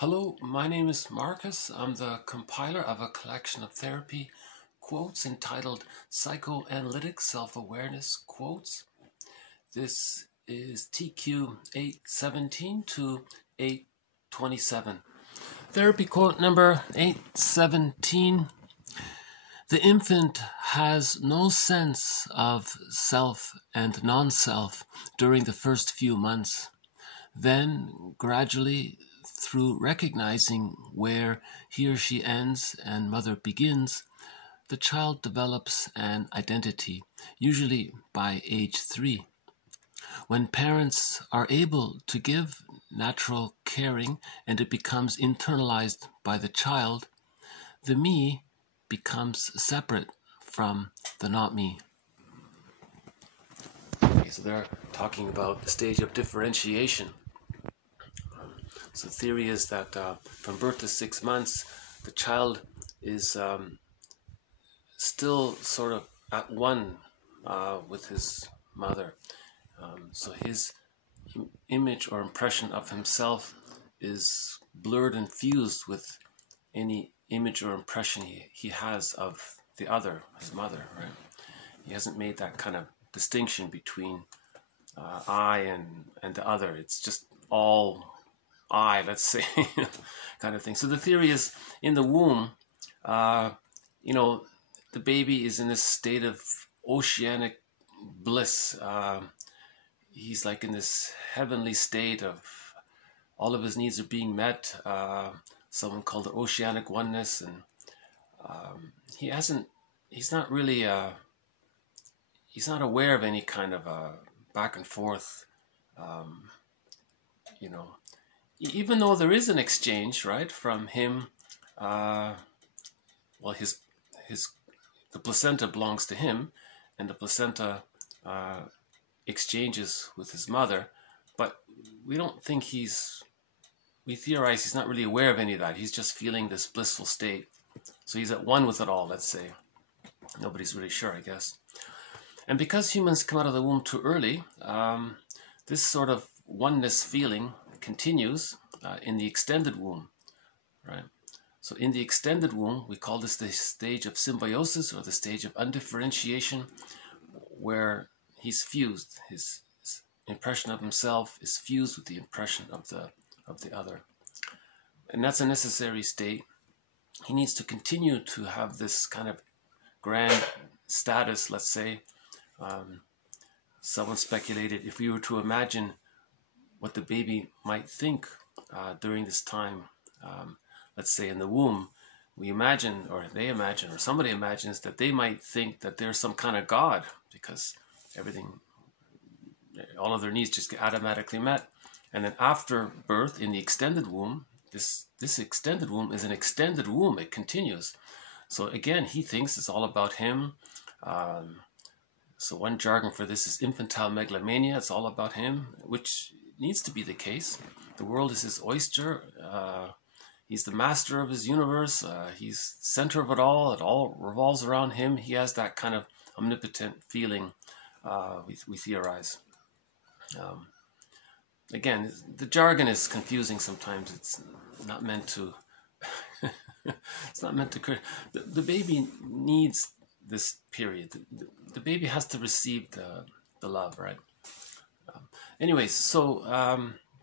Hello, my name is Marcus. I'm the compiler of a collection of therapy quotes entitled Psychoanalytic Self-Awareness Quotes. This is TQ 817 to 827. Therapy quote number 817. The infant has no sense of self and non-self during the first few months. Then, gradually, through recognizing where he or she ends and mother begins, the child develops an identity, usually by age 3. When parents are able to give natural caring and it becomes internalized by the child, the me becomes separate from the not me. Okay, so they're talking about the stage of differentiation. So the theory is that from birth to 6 months, the child is still sort of at one with his mother. So his image or impression of himself is blurred and fused with any image or impression he has of the other, his mother, right? He hasn't made that kind of distinction between I and the other. It's just all I, let's say, kind of thing. So the theory is in the womb, the baby is in this state of oceanic bliss. He's like in this heavenly state of all of his needs are being met. Someone called it oceanic oneness, and he's not really, he's not aware of any kind of back and forth, even though there is an exchange, right, from him, the placenta belongs to him, and the placenta exchanges with his mother, but we don't think we theorize he's not really aware of any of that. He's just feeling this blissful state. So he's at one with it all, let's say. Nobody's really sure, I guess. And because humans come out of the womb too early, this sort of oneness feeling continues in the extended womb, right? So in the extended womb, we call this the stage of symbiosis or the stage of undifferentiation, where he's fused. His impression of himself is fused with the impression of the other. And that's a necessary state. He needs to continue to have this kind of grand status, let's say. Someone speculated if we were to imagine what the baby might think during this time, let's say in the womb, we imagine, or they imagine, or somebody imagines that they might think that there's some kind of God because all of their needs just get automatically met. And then after birth, in the extended womb, this extended womb is an extended womb. It continues. So again, he thinks it's all about him. So one jargon for this is infantile megalomania. It's all about him, which needs to be the case. The world is his oyster. He's the master of his universe. He's the center of it all. It all revolves around him. He has that kind of omnipotent feeling, we theorize. Again, the jargon is confusing sometimes. It's not meant to... it's not meant to... The baby needs this period. The baby has to receive the love, right? Anyways, so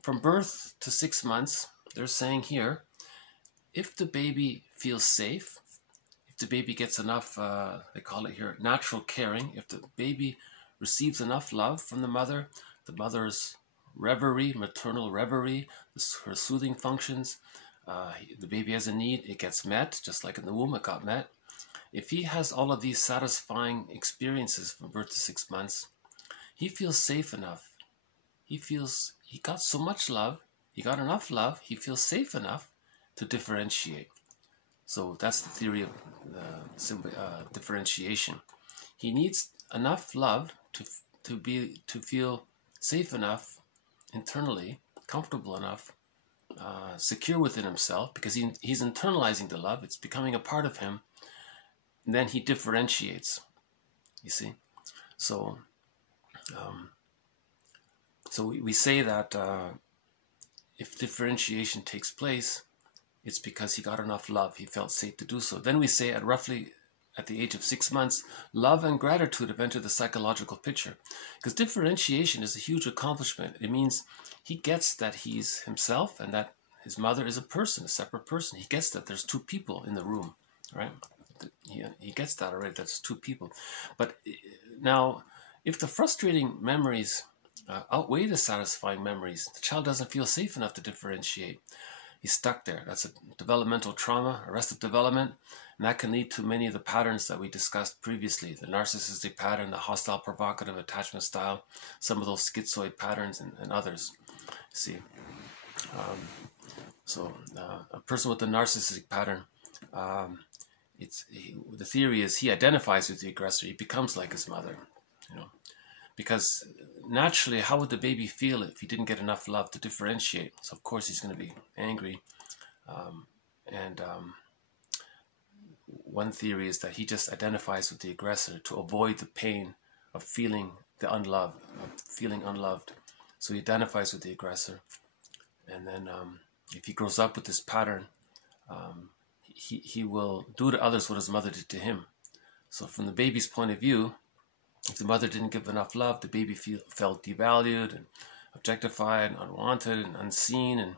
from birth to 6 months, they're saying here, if the baby feels safe, if the baby gets enough, they call it here, natural caring, if the baby receives enough love from the mother's reverie, maternal reverie, her soothing functions, the baby has a need, it gets met, just like in the womb it got met. If he has all of these satisfying experiences from birth to 6 months, he feels safe enough. He got so much love, he got enough love, he feels safe enough to differentiate. So that's the theory of differentiation. He needs enough love to feel safe enough internally, comfortable enough, secure within himself, because he's internalizing the love. It's becoming a part of him. And then he differentiates. You see, so we say that if differentiation takes place, it's because he got enough love. He felt safe to do so. Then we say at the age of 6 months, love and gratitude have entered the psychological picture. Because differentiation is a huge accomplishment. It means he gets that he's himself and that his mother is a person, a separate person. He gets that there's two people in the room, right? He gets that already, that's two people. But now, if the frustrating memories outweigh the satisfying memories, the child doesn't feel safe enough to differentiate. He's stuck there. That's a developmental trauma, arrested development, and that can lead to many of the patterns that we discussed previously, the narcissistic pattern, the hostile provocative attachment style, some of those schizoid patterns, and others. See, a person with the narcissistic pattern, the theory is he identifies with the aggressor. He becomes like his mother, because naturally, how would the baby feel if he didn't get enough love to differentiate? So of course he's going to be angry. One theory is that he just identifies with the aggressor to avoid the pain of feeling unloved. So he identifies with the aggressor. And then if he grows up with this pattern, he will do to others what his mother did to him. So from the baby's point of view, if the mother didn't give enough love, the baby felt devalued and objectified and unwanted and unseen.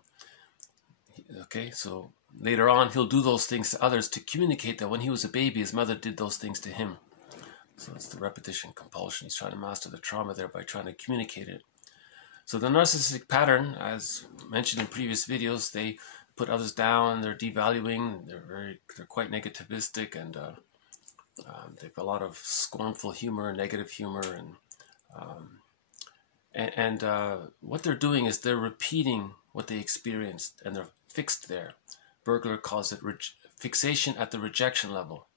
So later on, he'll do those things to others to communicate that when he was a baby, his mother did those things to him. So it's the repetition compulsion. He's trying to master the trauma there by trying to communicate it. So the narcissistic pattern, as mentioned in previous videos, they put others down, they're devaluing, they're quite negativistic, and they've a lot of scornful humor, negative humor, and what they're doing is they're repeating what they experienced, and they're fixed there. Bergler calls it fixation at the rejection level.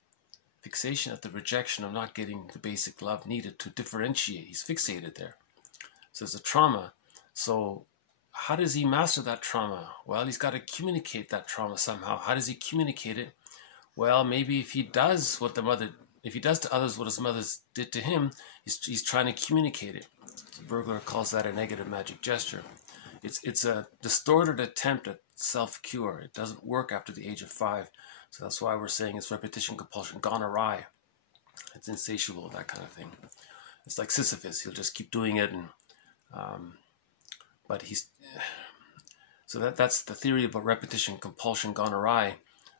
Fixation at the rejection of not getting the basic love needed to differentiate. He's fixated there. So it's a trauma. So how does he master that trauma? Well, he's got to communicate that trauma somehow. How does he communicate it? Well, maybe if he does to others what his mother did to him, he's trying to communicate it. So Bergler calls that a negative magic gesture. It's a distorted attempt at self-cure. It doesn't work after the age of 5. So that's why we're saying it's repetition compulsion gone awry. It's insatiable, that kind of thing. It's like Sisyphus. He'll just keep doing it, that's the theory about repetition compulsion gone awry.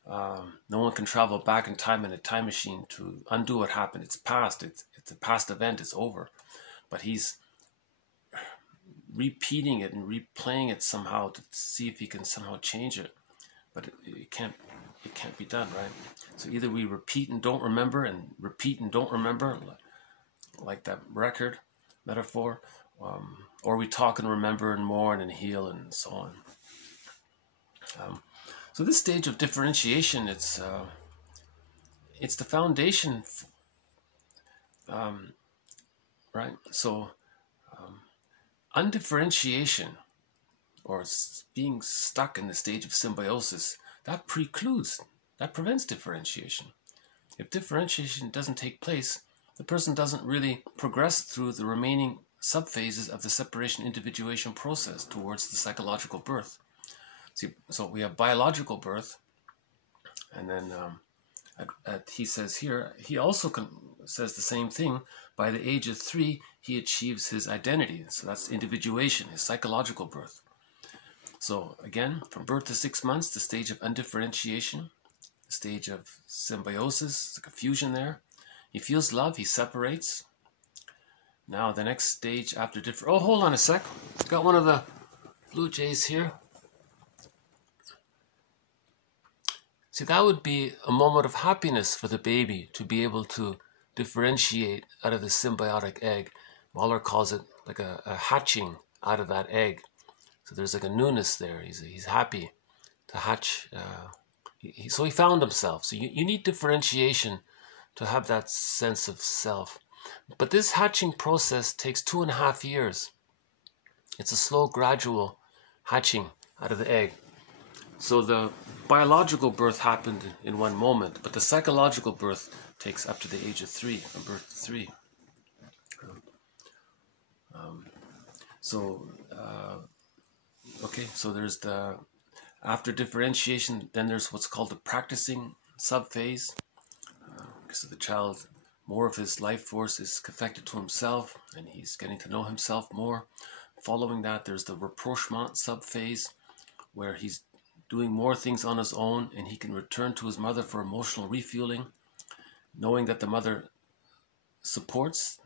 No one can travel back in time in a time machine to undo what happened. It's past. It's a past event. It's over. But he's repeating it and replaying it somehow to see if he can somehow change it. But it can't be done, right? So either we repeat and don't remember, and repeat and don't remember, like that record metaphor, or we talk and remember and mourn and heal and so on. So this stage of differentiation, it's the foundation, right? So undifferentiation, or being stuck in the stage of symbiosis, that prevents differentiation. If differentiation doesn't take place, the person doesn't really progress through the remaining subphases of the separation individuation process towards the psychological birth. See, so we have biological birth, and then he says here, he also says the same thing. By the age of 3, he achieves his identity. So that's individuation, his psychological birth. So again, from birth to 6 months, the stage of undifferentiation, the stage of symbiosis, like a fusion there. He feels love, he separates. Now the next stage after oh, hold on a sec. Got one of the blue jays here. See, that would be a moment of happiness for the baby to be able to differentiate out of the symbiotic egg. Mahler calls it like a hatching out of that egg. So there's like a newness there. He's happy to hatch. So he found himself. So you need differentiation to have that sense of self. But this hatching process takes 2.5 years. It's a slow, gradual hatching out of the egg. So the biological birth happened in one moment, but the psychological birth takes up to the age of 3, from birth to 3. Okay, so there's the After differentiation, then there's what's called the practicing subphase. So the child, more of his life force is connected to himself, and he's getting to know himself more. Following that, there's the rapprochement subphase, where he's doing more things on his own, and he can return to his mother for emotional refueling, knowing that the mother supports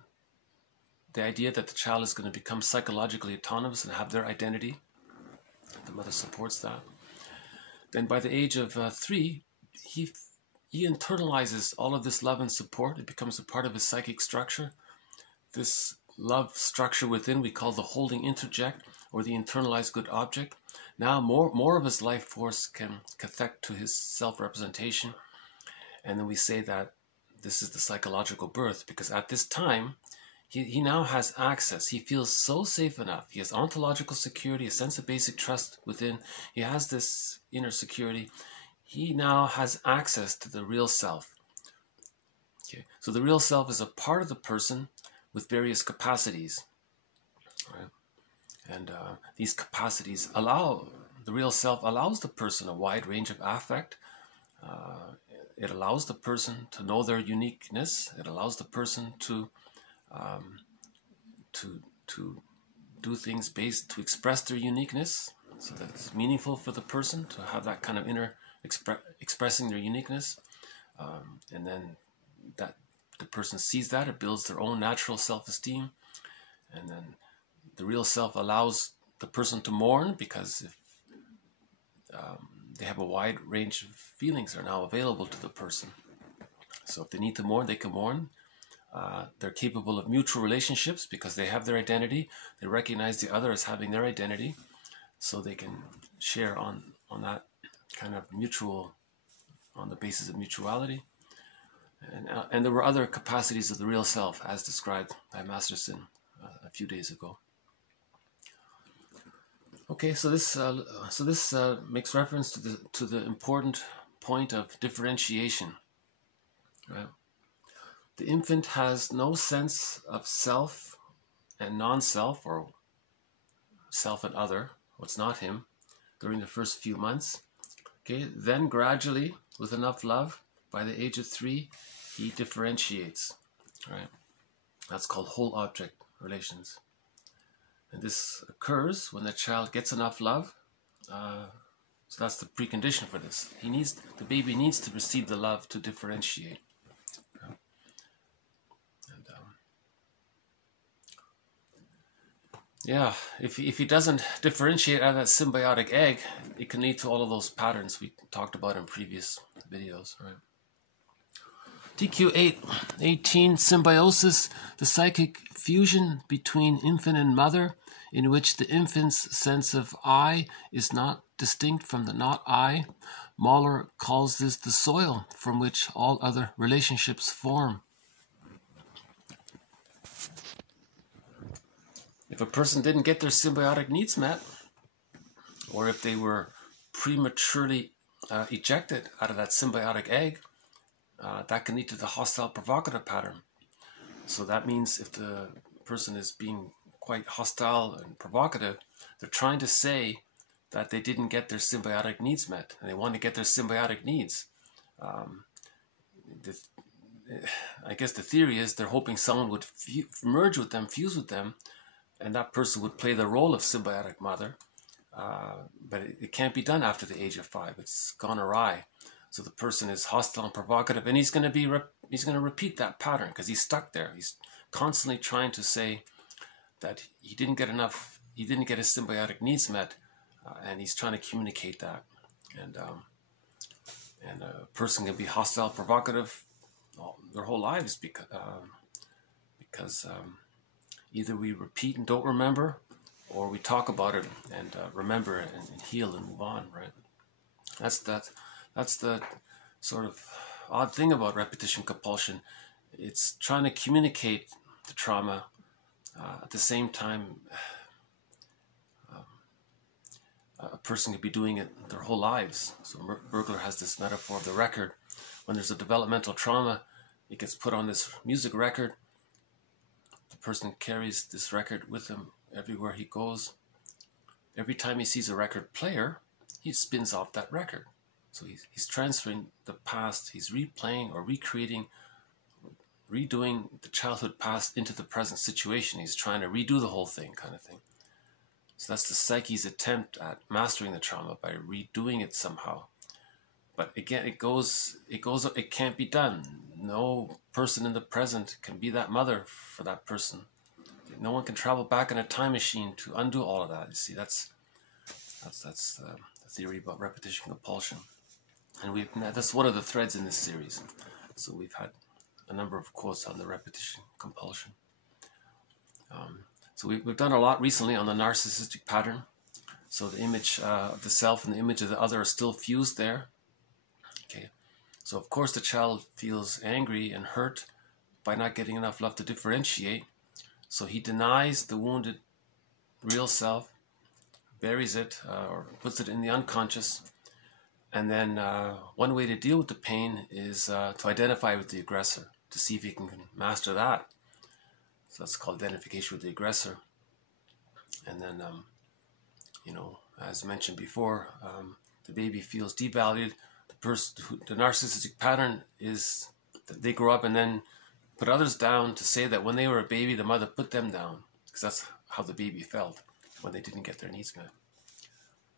the idea that the child is going to become psychologically autonomous and have their identity. The mother supports that. Then by the age of 3, he internalizes all of this love and support. It becomes a part of his psychic structure. This love structure within we call the holding interject, or the internalized good object. Now more of his life force can connect to his self-representation. And then we say that this is the psychological birth, because at this time, he now has access. He feels so safe enough. He has ontological security, a sense of basic trust within. He has this inner security. He now has access to the real self. Okay, so the real self is a part of the person with various capacities. Right? And these capacities the real self allows the person a wide range of affect. It allows the person to know their uniqueness. It allows the person to do things to express their uniqueness, so that it's meaningful for the person to have that kind of inner expressing their uniqueness, and then that the person sees that, it builds their own natural self-esteem, and then the real self allows the person to mourn, because if they have a wide range of feelings that are now available to the person. So if they need to mourn, they can mourn. They're capable of mutual relationships because they have their identity. They recognize the other as having their identity, so they can share on that kind of on the basis of mutuality. And there were other capacities of the real self, as described by Masson a few days ago. Okay, so this makes reference to the important point of differentiation. Right? The infant has no sense of self and non-self, or self and other, what's not him, during the first few months. Okay, then gradually, with enough love, by the age of 3, he differentiates. Right? That's called whole object relations. And this occurs when the child gets enough love. So that's the precondition for this. The baby needs to receive the love to differentiate. Yeah, if he doesn't differentiate out of that symbiotic egg, it can lead to all of those patterns we talked about in previous videos, right? TQ18, symbiosis, the psychic fusion between infant and mother, in which the infant's sense of I is not distinct from the not I. Mahler calls this the soil from which all other relationships form. If a person didn't get their symbiotic needs met, or if they were prematurely ejected out of that symbiotic egg, that can lead to the hostile provocative pattern. So that means if the person is being quite hostile and provocative, they're trying to say that they didn't get their symbiotic needs met, and they want to get their symbiotic needs. I guess the theory is they're hoping someone would merge with them, fuse with them, and that person would play the role of symbiotic mother. But it can't be done after the age of 5. It's gone awry. So the person is hostile and provocative, and he's going to repeat that pattern because he's stuck there. He's constantly trying to say that he didn't get his symbiotic needs met, and he's trying to communicate that. And a person can be hostile, provocative their whole lives because either we repeat and don't remember, or we talk about it and remember it and heal and move on. Right? That's the sort of odd thing about repetition compulsion. It's trying to communicate the trauma at the same time. A person could be doing it their whole lives. So Bergler has this metaphor of the record. When there's a developmental trauma, it gets put on this music record. The person carries this record with him everywhere he goes. Every time he sees a record player, he spins off that record. So he's transferring the past, he's replaying or recreating, redoing the childhood past into the present situation. He's trying to redo the whole thing, kind of thing. So that's the psyche's attempt at mastering the trauma, by redoing it somehow. But again, it can't be done. No person in the present can be that mother for that person. No one can travel back in a time machine to undo all of that. You see, that's the theory about repetition compulsion. And that's one of the threads in this series. So we've had a number of quotes on the repetition compulsion. So we've done a lot recently on the narcissistic pattern. So the image of the self and the image of the other are still fused there. Okay. So of course the child feels angry and hurt by not getting enough love to differentiate. So he denies the wounded real self, buries it, or puts it in the unconscious. And then one way to deal with the pain is to identify with the aggressor, to see if he can master that. So that's called identification with the aggressor. And then, as mentioned before, the baby feels devalued. The narcissistic pattern is that they grow up and then put others down to say that when they were a baby, the mother put them down, because that's how the baby felt when they didn't get their needs met.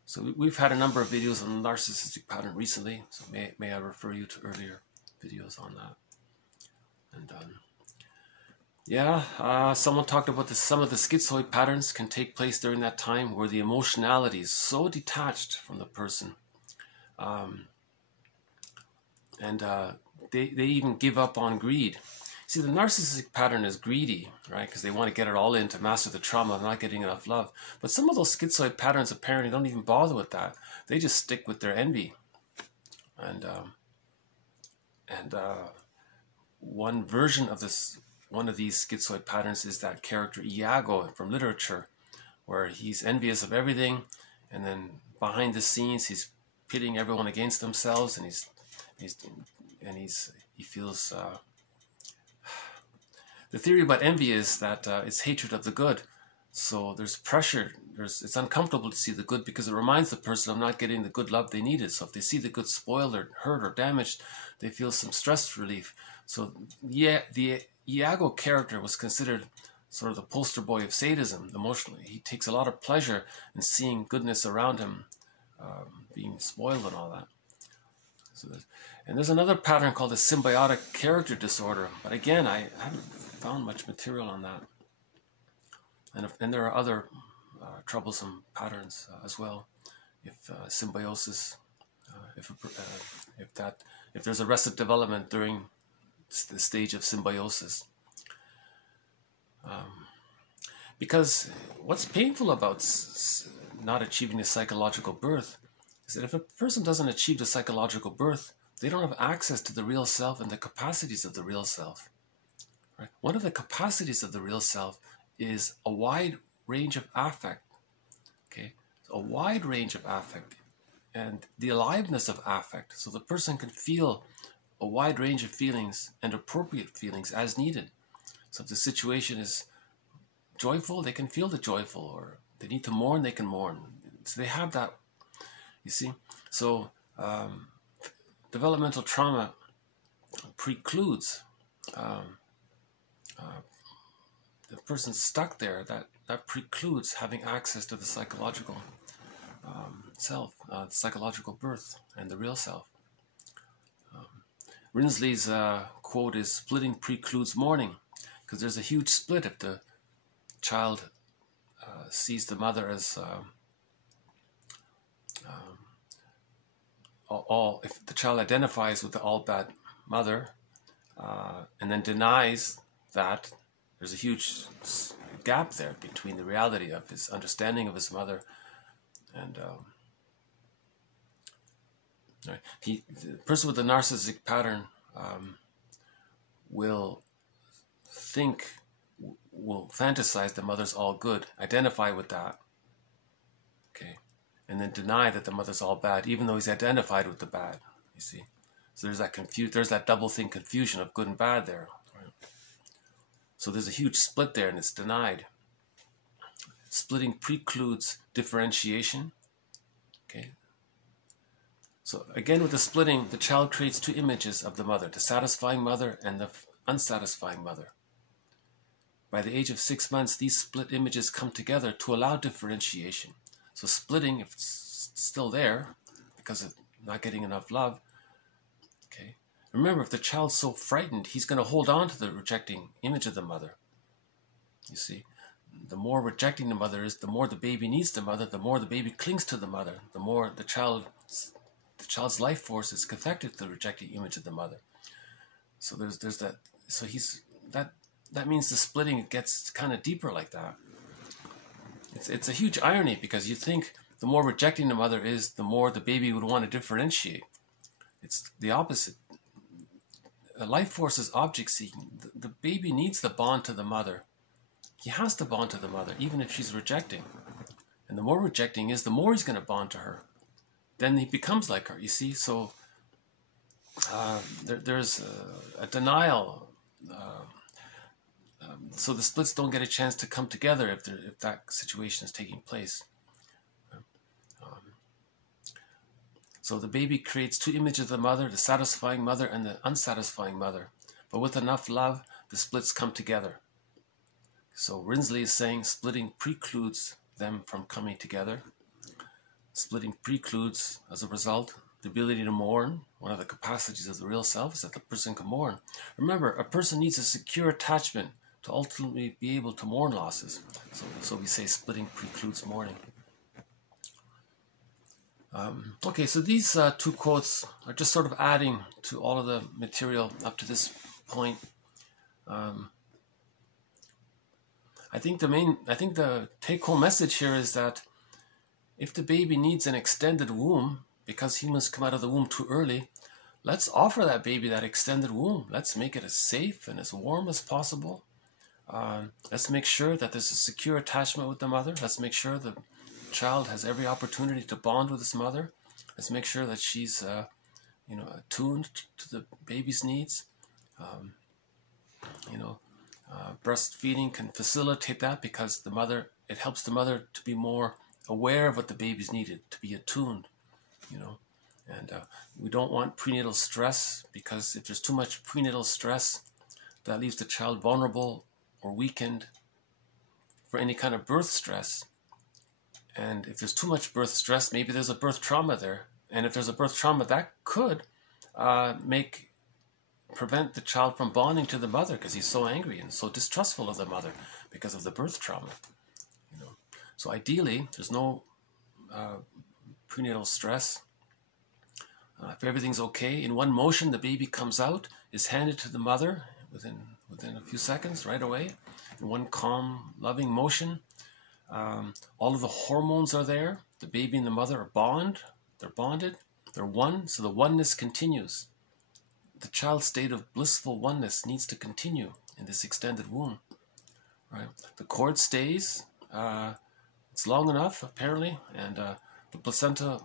So we've had a number of videos on the narcissistic pattern recently, so may I refer you to earlier videos on that. And someone talked about this. Some of the schizoid patterns can take place during that time where the emotionality is so detached from the person. They even give up on greed. See, the narcissistic pattern is greedy, right? Because they want to get it all in to master the trauma of not getting enough love. But some of those schizoid patterns apparently don't even bother with that. They just stick with their envy. And one version of this, one of these schizoid patterns is that character Iago from literature, where he's envious of everything, and then behind the scenes he's pitting everyone against themselves, and he feels. The theory about envy is that it's hatred of the good. So there's pressure. It's uncomfortable to see the good because it reminds the person of not getting the good love they needed. So if they see the good spoiled or hurt or damaged, they feel some stress relief. So yeah, the Iago character was considered sort of the poster boy of sadism emotionally. He takes a lot of pleasure in seeing goodness around him being spoiled and all that. And there's another pattern called the symbiotic character disorder. But again, I haven't found much material on that. And there are other troublesome patterns as well. If symbiosis, if there's arrested development during the stage of symbiosis. Because what's painful about not achieving a psychological birth is that if a person doesn't achieve the psychological birth, they don't have access to the real self and the capacities of the real self. Right? One of the capacities of the real self is a wide range of affect. Okay, a wide range of affect and the aliveness of affect, so the person can feel a wide range of feelings and appropriate feelings as needed. So if the situation is joyful, they can feel the joyful, or they need to mourn, they can mourn. So they have that, you see. So developmental trauma precludes the person stuck there. That precludes having access to the psychological self, psychological birth, and the real self. Rinsley's quote is, "Splitting precludes mourning," because there's a huge split if the child sees the mother as if the child identifies with the all bad mother and then denies that, there's a huge gap there between the reality of his understanding of his mother and the person with the narcissistic pattern will fantasize the mother's all good, identify with that, okay, and then deny that the mother's all bad, even though he's identified with the bad. You see, so there's that double thing confusion of good and bad there. Right? So there's a huge split there, and it's denied. Splitting precludes differentiation. Okay, So again, with the splitting, the child creates two images of the mother, the satisfying mother and the unsatisfying mother. By the age of 6 months, these split images come together to allow differentiation. So splitting, if it's still there, because of not getting enough love, okay. Remember, if the child's so frightened, he's going to hold on to the rejecting image of the mother. You see, the more rejecting the mother is, the more the baby needs the mother, the more the baby clings to the mother, the more the child's life force is connected to the rejecting image of the mother. So there's that. So that means the splitting gets kind of deeper like that. It's a huge irony, because you think the more rejecting the mother is, the more the baby would want to differentiate. It's the opposite. The life force is object seeking. The baby needs the bond to the mother. He has to bond to the mother, even if she's rejecting. And the more rejecting is, the more he's going to bond to her. Then he becomes like her, you see? So there's a denial. So the splits don't get a chance to come together if that situation is taking place. So the baby creates two images of the mother, the satisfying mother and the unsatisfying mother. But with enough love, the splits come together. So Rinsley is saying splitting precludes them from coming together. Splitting precludes, as a result, the ability to mourn. One of the capacities of the real self is that the person can mourn. Remember, a person needs a secure attachment to ultimately be able to mourn losses. So we say splitting precludes mourning. Okay, so these two quotes are just sort of adding to all of the material up to this point. I think the take-home message here is that if the baby needs an extended womb, because humans come out of the womb too early, let's offer that baby that extended womb. Let's make it as safe and as warm as possible. Let's make sure that there's a secure attachment with the mother. Let's make sure the child has every opportunity to bond with his mother. Let's make sure that she's attuned to the baby's needs. Breastfeeding can facilitate that, because it helps the mother to be more aware of what the baby's needed, to be attuned, and we don't want prenatal stress, because if there's too much prenatal stress, that leaves the child vulnerable or weakened for any kind of birth stress. And if there's too much birth stress, maybe there's a birth trauma there. And if there's a birth trauma, that could prevent the child from bonding to the mother, because he's so angry and so distrustful of the mother because of the birth trauma. So ideally, there's no prenatal stress. If everything's okay, in one motion, the baby comes out, is handed to the mother within a few seconds, right away, in one calm, loving motion. All of the hormones are there. The baby and the mother are bonded, they're one, so the oneness continues. The child's state of blissful oneness needs to continue in this extended womb. Right? The cord stays. It's long enough, apparently, and the placenta,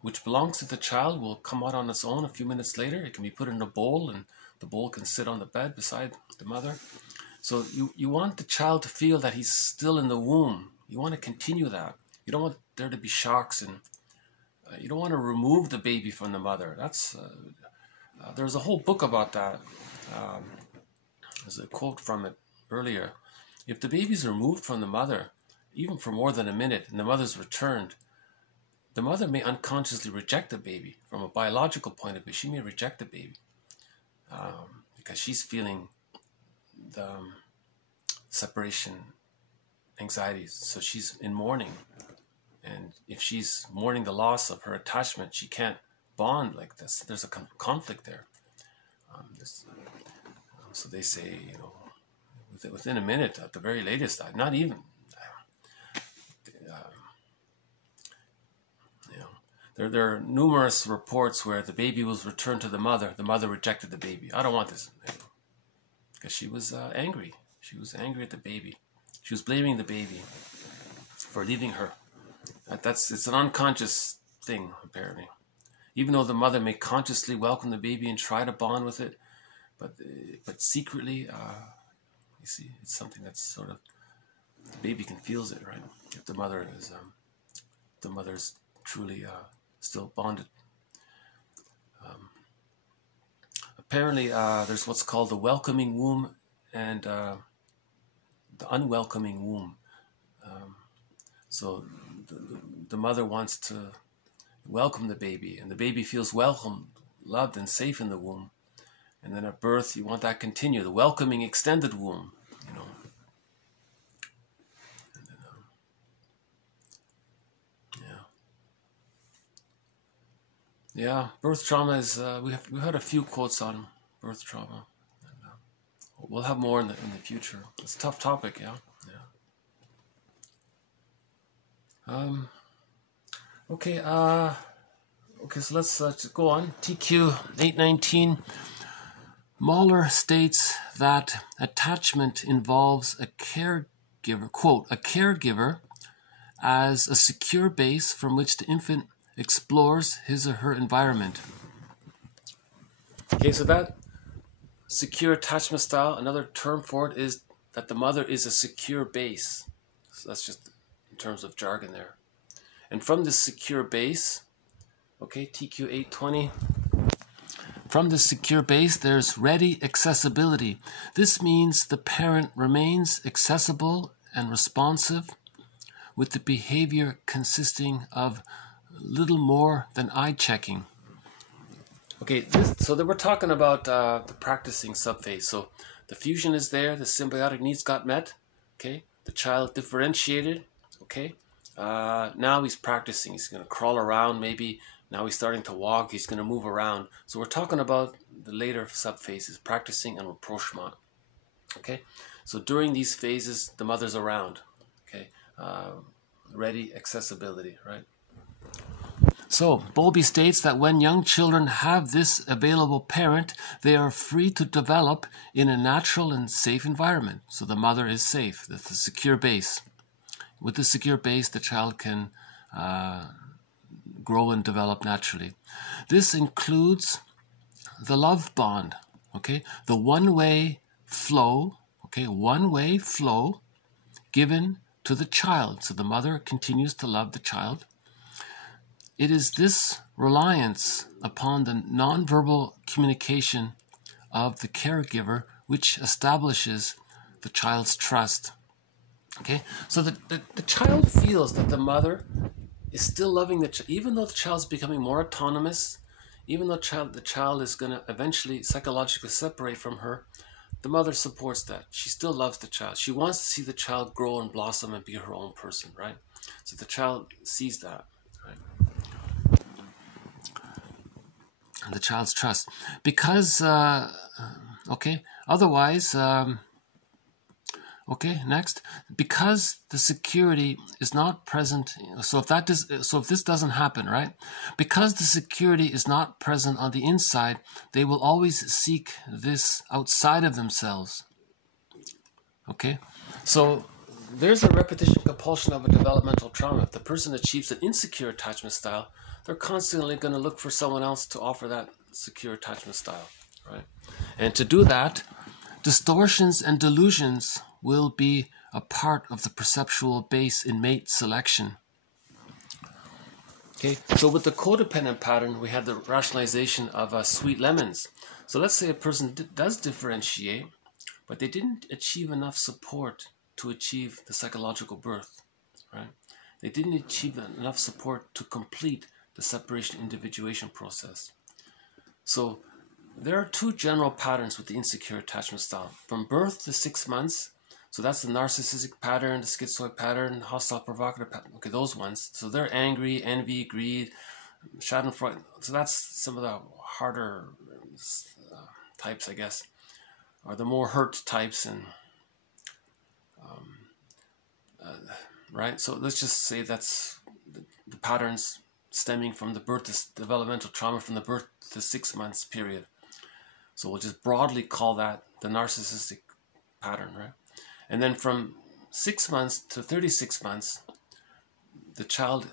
which belongs to the child, will come out on its own a few minutes later. It can be put in a bowl, and the bowl can sit on the bed beside the mother. So you want the child to feel that he's still in the womb. You want to continue that. You don't want there to be shocks, and you don't want to remove the baby from the mother. There's a whole book about that. There's a quote from it earlier. If the baby's removed from the mother, even for more than a minute, and the mother's returned, the mother may unconsciously reject the baby. From a biological point of view, she may reject the baby because she's feeling the separation anxieties. So she's in mourning. And if she's mourning the loss of her attachment, she can't bond like this. There's a conflict there. So they say, within a minute, at the very latest, not even. There are numerous reports where the baby was returned to the mother rejected the baby. I don't want this. Because she was angry. She was angry at the baby. She was blaming the baby for leaving her. It's an unconscious thing, apparently. Even though the mother may consciously welcome the baby and try to bond with it, but secretly, you see, it's something that's sort of, the baby can feel it, right? If the mother is truly still bonded. apparently there's what's called the welcoming womb and the unwelcoming womb. So the mother wants to welcome the baby, and the baby feels welcomed, loved, and safe in the womb. And then at birth, you want that to continue, the welcoming extended womb, you know. And then, yeah, birth trauma is. We've had a few quotes on birth trauma. And, we'll have more in the future. It's a tough topic, yeah. Okay. Okay. So let's go on. TQ 819. Mahler states that attachment involves a caregiver, quote, a caregiver as a secure base from which the infant explores his or her environment. Okay, so that secure attachment style, another term for it is that the mother is a secure base. So that's just in terms of jargon there. And from this secure base, okay, TQ 820, from this secure base, there's ready accessibility. This means the parent remains accessible and responsive, with the behavior consisting of little more than eye-checking. Okay, so we're talking about the practicing subphase. So the fusion is there, the symbiotic needs got met, okay? The child differentiated, okay? Now he's practicing. He's going to crawl around maybe. Now he's starting to walk. He's going to move around. So we're talking about the later subphases, practicing and rapprochement. Okay? So during these phases, the mother's around. Okay? Ready accessibility, right? So Bowlby states that when young children have this available parent, they are free to develop in a natural and safe environment. So the mother is safe. That's the secure base. With the secure base, the child can grow and develop naturally. This includes the love bond, okay? The one-way flow, okay? One-way flow given to the child. So the mother continues to love the child. It is this reliance upon the nonverbal communication of the caregiver which establishes the child's trust. Okay, so the child feels that the mother is still loving the child, even though the child's becoming more autonomous, even though the child is going to eventually psychologically separate from her, the mother supports that. She still loves the child. She wants to see the child grow and blossom and be her own person, right? So the child sees that, right? And the child's trust. Because, okay, otherwise... Okay, next. Because the security is not present, so if this doesn't happen, right? Because the security is not present on the inside, they will always seek this outside of themselves. Okay? So there's a repetition compulsion of a developmental trauma. If the person achieves an insecure attachment style, they're constantly going to look for someone else to offer that secure attachment style, right? And to do that, distortions and delusions will be a part of the perceptual base in mate selection. Okay, so with the codependent pattern, we had the rationalization of sweet lemons. So let's say a person does differentiate, but they didn't achieve enough support to achieve the psychological birth, right? They didn't achieve enough support to complete the separation individuation process. So there are two general patterns with the insecure attachment style. From birth to 6 months, so that's the narcissistic pattern, the schizoid pattern, hostile provocative pattern. Okay, those ones. So they're angry, envy, greed, schadenfreude. So that's some of the harder types, I guess, or the more hurt types, and right. So let's just say that's the patterns stemming from the birth to developmental trauma from the birth to 6 months period. So we'll just broadly call that the narcissistic pattern, right? And then from 6 months to 36 months, the child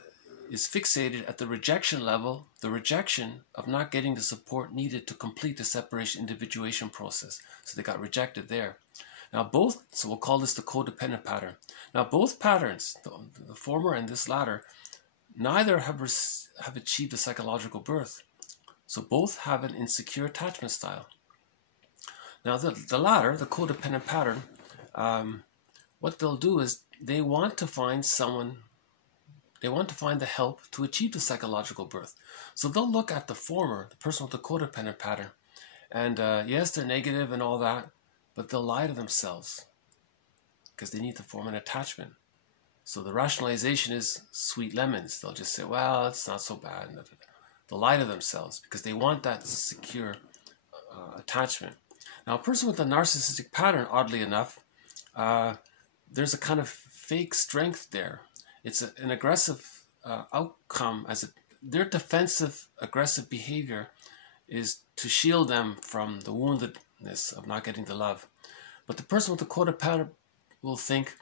is fixated at the rejection level, the rejection of not getting the support needed to complete the separation individuation process. So they got rejected there. Now so we'll call this the codependent pattern. Now both patterns, the former and this latter, neither have achieved a psychological birth. So both have an insecure attachment style. Now the latter, the codependent pattern, what they'll do is they want to find someone, they want to find the help to achieve the psychological birth. So they'll look at the former, the person with the codependent pattern, and yes, they're negative and all that, but they'll lie to themselves because they need to form an attachment. So the rationalization is sweet lemons. They'll just say, well, it's not so bad. They'll lie to themselves because they want that secure attachment. Now, a person with a narcissistic pattern, oddly enough, there's a kind of fake strength there. It's an aggressive outcome. Their defensive, aggressive behavior is to shield them from the woundedness of not getting the love. But the person with the codependent will think,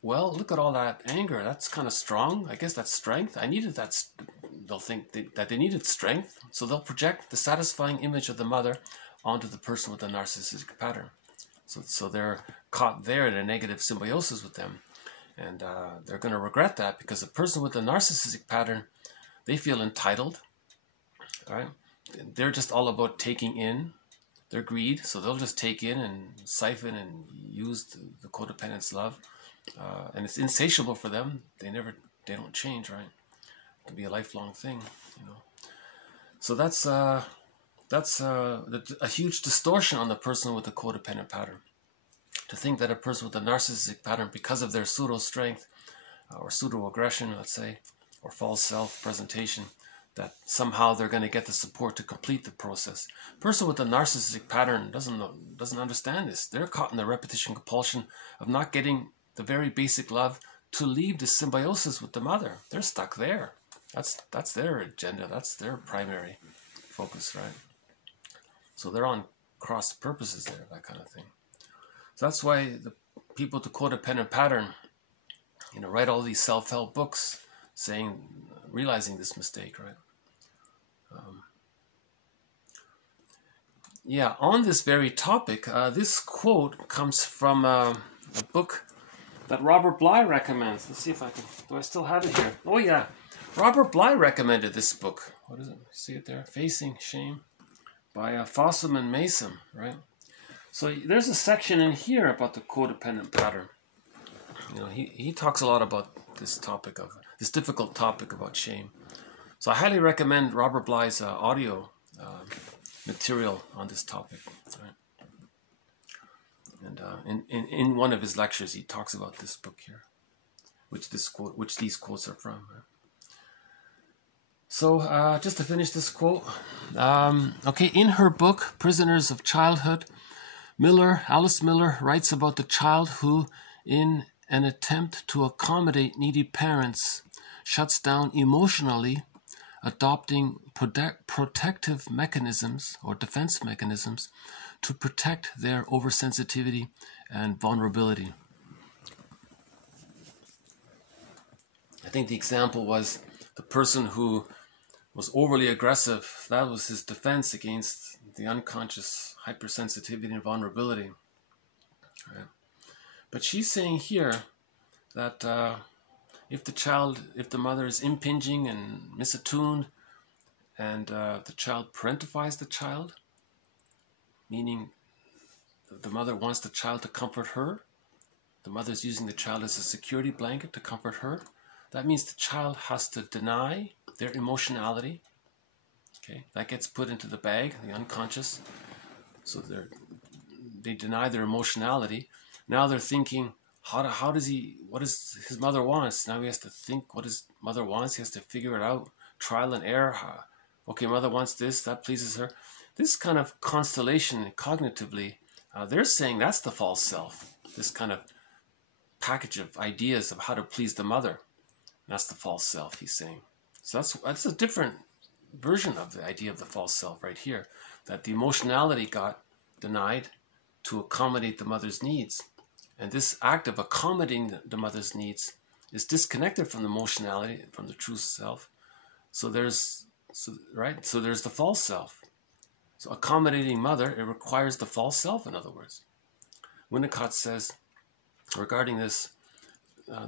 well, look at all that anger. That's kind of strong. I guess that's strength. I needed that. They'll think that they needed strength. So they'll project the satisfying image of the mother onto the person with the narcissistic pattern. So they're caught there in a negative symbiosis with them. And they're going to regret that because the person with the narcissistic pattern, they feel entitled. Right? They're just all about taking in. Their greed. So they'll just take in and siphon and use the codependent's love. And it's insatiable for them. They don't change, right? It can be a lifelong thing, you know. So that's a huge distortion on the person with the codependent pattern. To think that a person with a narcissistic pattern, because of their pseudo-strength or pseudo-aggression, let's say, or false self-presentation, that somehow they're going to get the support to complete the process. A person with a narcissistic pattern doesn't understand this. They're caught in the repetition compulsion of not getting the very basic love to leave the symbiosis with the mother. They're stuck there. That's their agenda. That's their primary focus, right? So they're on cross purposes there, that kind of thing. So that's why the people with the codependent pattern, you know, write all these self-help books realizing this mistake, right? Yeah, on this very topic, this quote comes from a book that Robert Bly recommends. Let's see if I can, do I still have it here? Oh yeah, Robert Bly recommended this book. What is it? See it there? Facing Shame by Fossum and Masson, right? So there's a section in here about the codependent pattern. You know, he talks a lot about this difficult topic about shame. So I highly recommend Robert Bly's audio material on this topic. Right? And in one of his lectures, he talks about this book here, which these quotes are from. Right? So just to finish this quote, okay, in her book Prisoners of Childhood, Alice Miller writes about the child who, in an attempt to accommodate needy parents, shuts down emotionally, adopting protective mechanisms or defense mechanisms to protect their oversensitivity and vulnerability. I think the example was the person who was overly aggressive. That was his defense against the unconscious hypersensitivity and vulnerability. Right? But she's saying here that if the mother is impinging and misattuned, and the child parentifies the child, meaning the mother wants the child to comfort her, the mother's using the child as a security blanket to comfort her, that means the child has to deny their emotionality. Okay, that gets put into the bag, the unconscious. So they deny their emotionality. Now they're thinking, what does his mother wants? Now he has to think what his mother wants. He has to figure it out, trial and error. Okay, mother wants this, that pleases her. This kind of constellation cognitively, they're saying that's the false self. This kind of package of ideas of how to please the mother. That's the false self, he's saying. So that's a different version of the idea of the false self right here. That the emotionality got denied to accommodate the mother's needs. And this act of accommodating the mother's needs is disconnected from the emotionality, from the true self. So there's the false self. So accommodating mother, it requires the false self, in other words. Winnicott says, regarding this,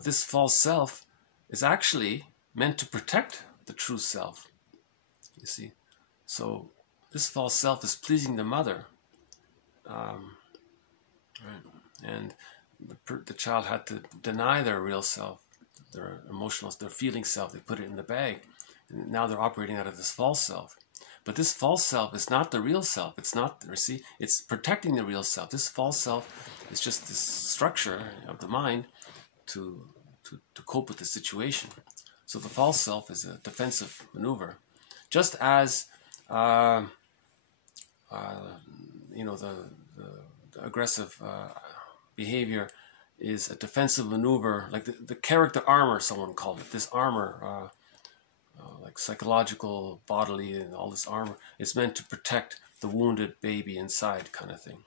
this false self is actually meant to protect the true self. You see? So this false self is pleasing the mother Right? And the child had to deny their real self, their emotional, their feeling self. They put it in the bag. And now they're operating out of this false self. But this false self is not the real self. It's not, see, it's protecting the real self. This false self is just this structure of the mind to cope with the situation. So the false self is a defensive maneuver. Just as, the aggressive behavior is a defensive maneuver, like the character armor, someone called it. This armor, like psychological, bodily, and all this armor, is meant to protect the wounded baby inside, kind of thing.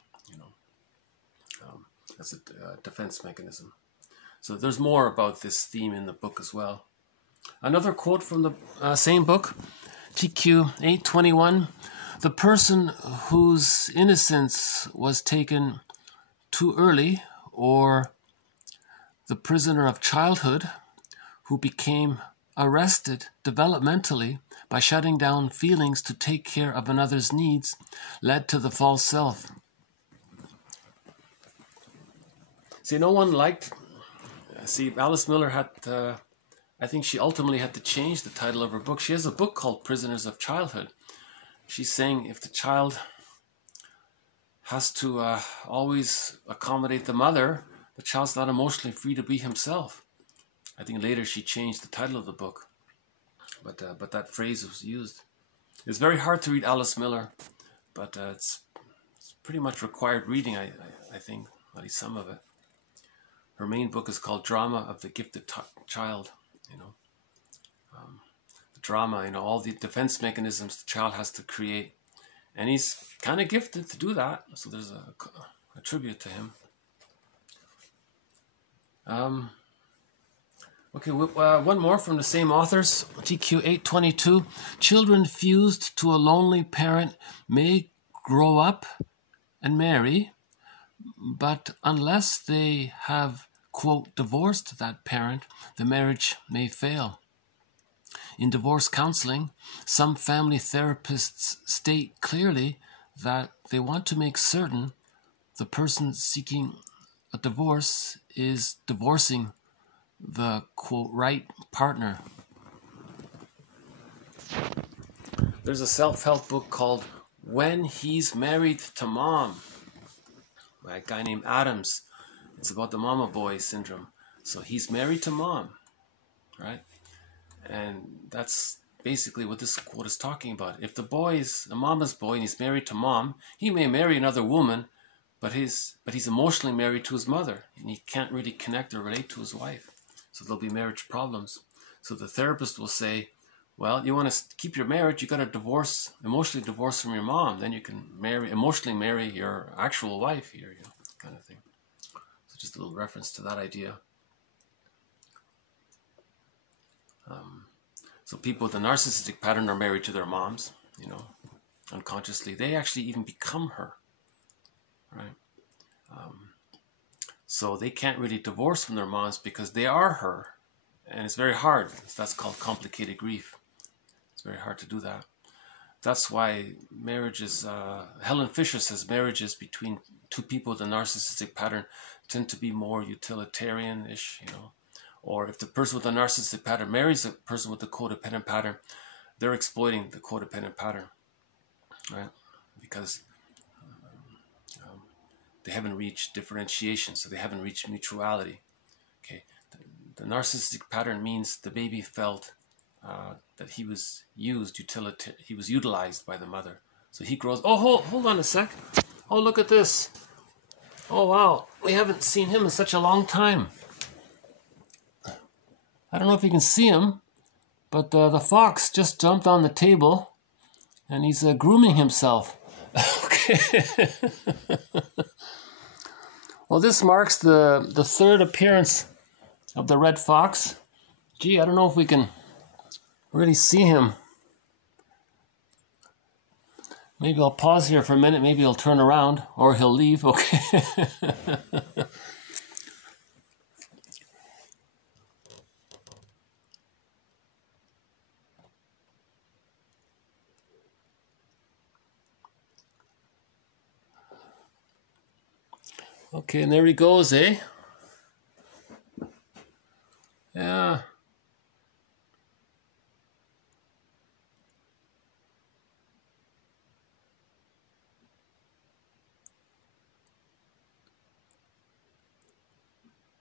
That's a defense mechanism. So there's more about this theme in the book as well. Another quote from the same book, TQ 821. The person whose innocence was taken too early, or the prisoner of childhood who became arrested developmentally by shutting down feelings to take care of another's needs, led to the false self. See, no one liked... See, Alice Miller had... I think she ultimately had to change the title of her book. She has a book called Prisoners of Childhood. She's saying if the child has to always accommodate the mother, the child's not emotionally free to be himself. I think later she changed the title of the book, but that phrase was used. It's very hard to read Alice Miller, but it's pretty much required reading, I think, at least some of it. Her main book is called Drama of the Gifted Child. The drama, all the defense mechanisms the child has to create, and he's kind of gifted to do that. So there's a tribute to him. Okay, one more from the same authors, TQ 822. Children fused to a lonely parent may grow up and marry, but unless they have, quote, divorced that parent, the marriage may fail. In divorce counseling, some family therapists state clearly that they want to make certain the person seeking a divorce is divorcing the, quote, right partner. There's a self-help book called When He's Married to Mom by a guy named Adams. It's about the mama boy syndrome. So he's married to mom, right? And that's basically what this quote is talking about. If the boy is a mama's boy and he's married to mom, he may marry another woman, but he's emotionally married to his mother, and he can't really connect or relate to his wife. So there'll be marriage problems. So the therapist will say, well, you want to keep your marriage, you got to emotionally divorce from your mom, then you can emotionally marry your actual wife here, kind of thing. So just a little reference to that idea. So people with a narcissistic pattern are married to their moms, unconsciously. They actually even become her, right? So they can't really divorce from their moms because they are her. And it's very hard. That's called complicated grief. It's very hard to do that. That's why marriages, Helen Fisher says marriages between two people with a narcissistic pattern tend to be more utilitarian-ish, Or if the person with a narcissistic pattern marries a person with a codependent pattern, they're exploiting the codependent pattern, right? Because they haven't reached differentiation, so they haven't reached mutuality. Okay, the narcissistic pattern means the baby felt that he was he was utilized by the mother. So he grows. Oh, hold on a sec. Oh, look at this. Oh, wow. We haven't seen him in such a long time. I don't know if you can see him, but the fox just jumped on the table and he's grooming himself. Okay. Well, this marks the third appearance of the red fox. Gee, I don't know if we can really see him. Maybe I'll pause here for a minute. Maybe he'll turn around or he'll leave. Okay. Okay, and there he goes, eh? Yeah.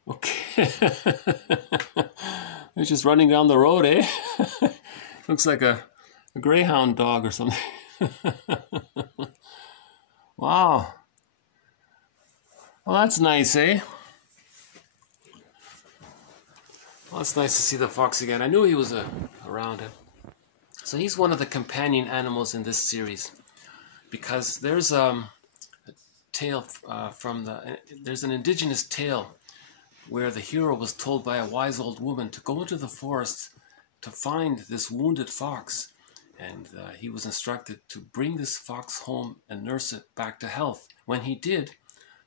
Okay. He's just running down the road, eh? Looks like a greyhound dog or something. Wow. Well, that's nice, eh? Well, it's nice to see the fox again. I knew he was around. So he's one of the companion animals in this series, because there's a tale there's an indigenous tale where the hero was told by a wise old woman to go into the forest to find this wounded fox, and he was instructed to bring this fox home and nurse it back to health. When he did,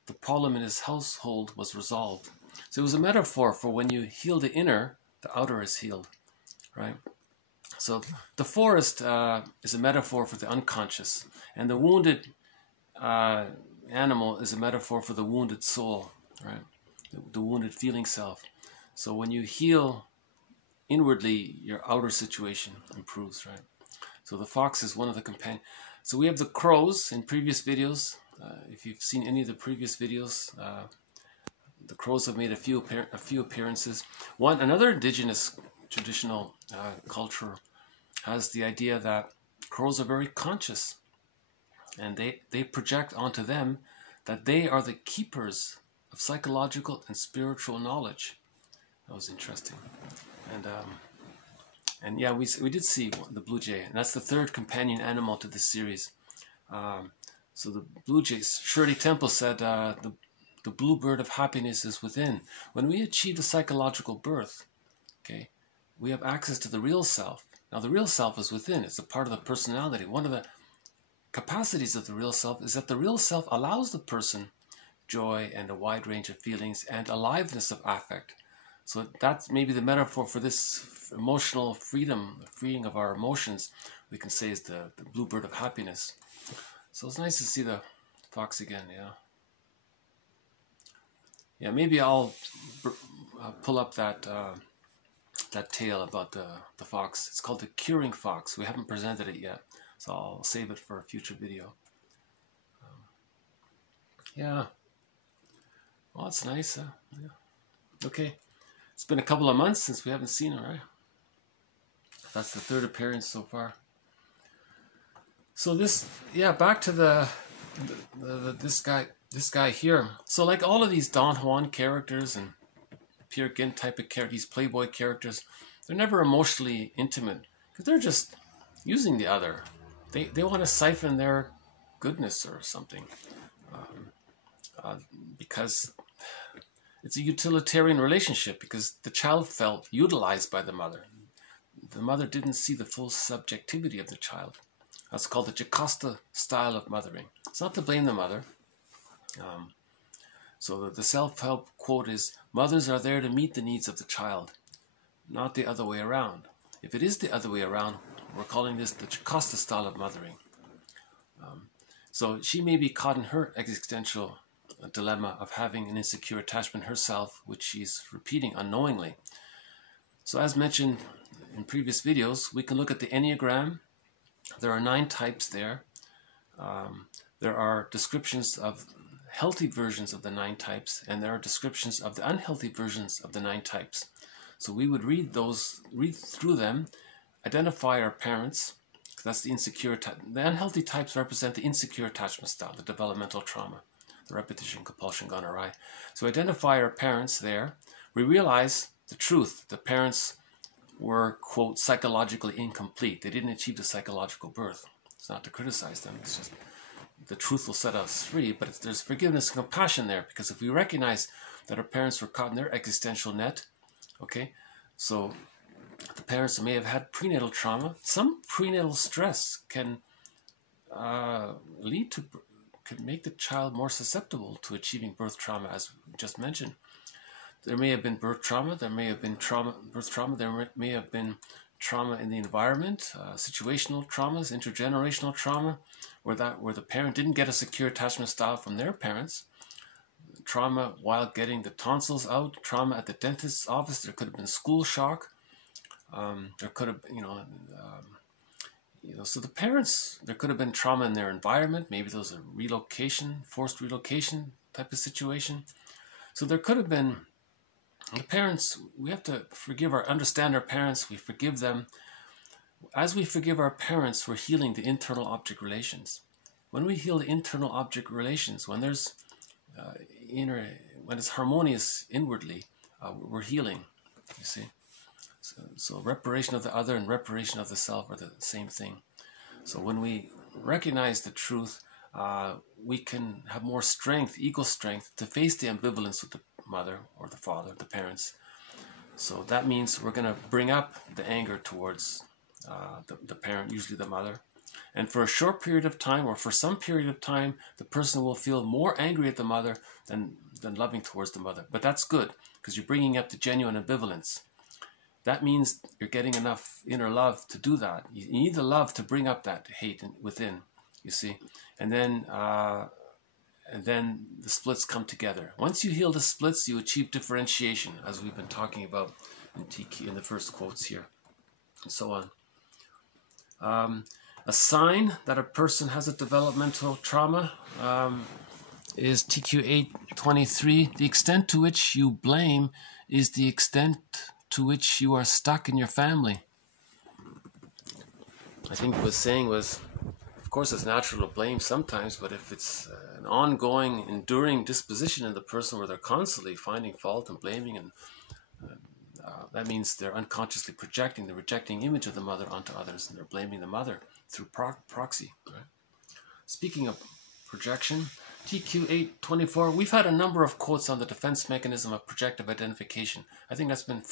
the problem in his household was resolved. So it was a metaphor for when you heal the inner, the outer is healed, right? So the forest is a metaphor for the unconscious, and the wounded animal is a metaphor for the wounded soul, right? The wounded feeling self. So when you heal inwardly, your outer situation improves, right? So the fox is one of the companions. So we have the crows in previous videos. If you've seen any of the previous videos, the crows have made a few appearances. Another indigenous traditional culture has the idea that crows are very conscious, and they project onto them that they are the keepers of psychological and spiritual knowledge. That was interesting. And yeah, we did see the blue jay, and that's the third companion animal to this series. So the blue jays, Shirley Temple said, the blue bird of happiness is within. When we achieve the psychological birth, okay, we have access to the real self. Now the real self is within. It's a part of the personality. One of the capacities of the real self is that the real self allows the person joy and a wide range of feelings and aliveness of affect. So that's maybe the metaphor for this emotional freedom, freeing of our emotions, we can say is the bluebird of happiness. So it's nice to see the fox again, yeah. Yeah, maybe I'll pull up that that tale about the fox. It's called the curing fox. We haven't presented it yet, so I'll save it for a future video. Yeah. Well, it's nice. Yeah. Okay. It's been a couple of months since we haven't seen her, right? That's the third appearance so far. So this, yeah, back to this guy here. So like all of these Don Juan characters and Peer Gynt type of characters, these Playboy characters, they're never emotionally intimate because they're just using the other. They want to siphon their goodness or something, because it's a utilitarian relationship, because the child felt utilized by the mother. The mother didn't see the full subjectivity of the child. That's called the Jocasta style of mothering. It's not to blame the mother. So the self-help quote is, mothers are there to meet the needs of the child, not the other way around. If it is the other way around, we're calling this the Jocasta style of mothering. So she may be caught in her existential dilemma of having an insecure attachment herself, which she's repeating unknowingly. So as mentioned in previous videos, we can look at the Enneagram. There are 9 types there. There are descriptions of healthy versions of the 9 types, and there are descriptions of the unhealthy versions of the 9 types. So we would read through them, identify our parents. That's the insecure type. The unhealthy types represent the insecure attachment style, the developmental trauma, the repetition, compulsion gone awry. So identify our parents there. We realize the truth. The parents were, quote, psychologically incomplete. They didn't achieve the psychological birth. It's not to criticize them. It's just the truth will set us free. But there's forgiveness and compassion there, because if we recognize that our parents were caught in their existential net, okay, so the parents may have had prenatal trauma. Some prenatal stress can can make the child more susceptible to achieving birth trauma, as we just mentioned. There may have been birth trauma, there may have been birth trauma, there may have been trauma in the environment, situational traumas, intergenerational trauma, where the parent didn't get a secure attachment style from their parents. trauma while getting the tonsils out, trauma at the dentist's office. There could have been school shock. There could have, so the parents, there could have been trauma in their environment. Maybe there was a relocation, forced relocation type of situation. So there could have been, the parents, we have to understand our parents. We forgive them. As we forgive our parents, we're healing the internal object relations. When we heal the internal object relations, when there's when it's harmonious inwardly, we're healing, you see. So reparation of the other and reparation of the self are the same thing. So when we recognize the truth, we can have more strength, ego strength, to face the ambivalence with the mother or the father, the parents. So that means we're going to bring up the anger towards the parent, usually the mother. And for a short period of time, or for some period of time, the person will feel more angry at the mother than loving towards the mother. But that's good, because you're bringing up the genuine ambivalence. That means you're getting enough inner love to do that. You need the love to bring up that hate within, you see. And then the splits come together. Once you heal the splits, you achieve differentiation, as we've been talking about in the first quotes here, and so on. A sign that a person has a developmental trauma is TQ823. The extent to which you blame is the extent to which you are stuck in your family. I think what was saying was, of course it's natural to blame sometimes, but if it's an ongoing, enduring disposition in the person where they're constantly finding fault and blaming, and that means they're unconsciously projecting the rejecting image of the mother onto others, and they're blaming the mother through proxy. Right? Speaking of projection, TQ824, we've had a number of quotes on the defense mechanism of projective identification. I think that's been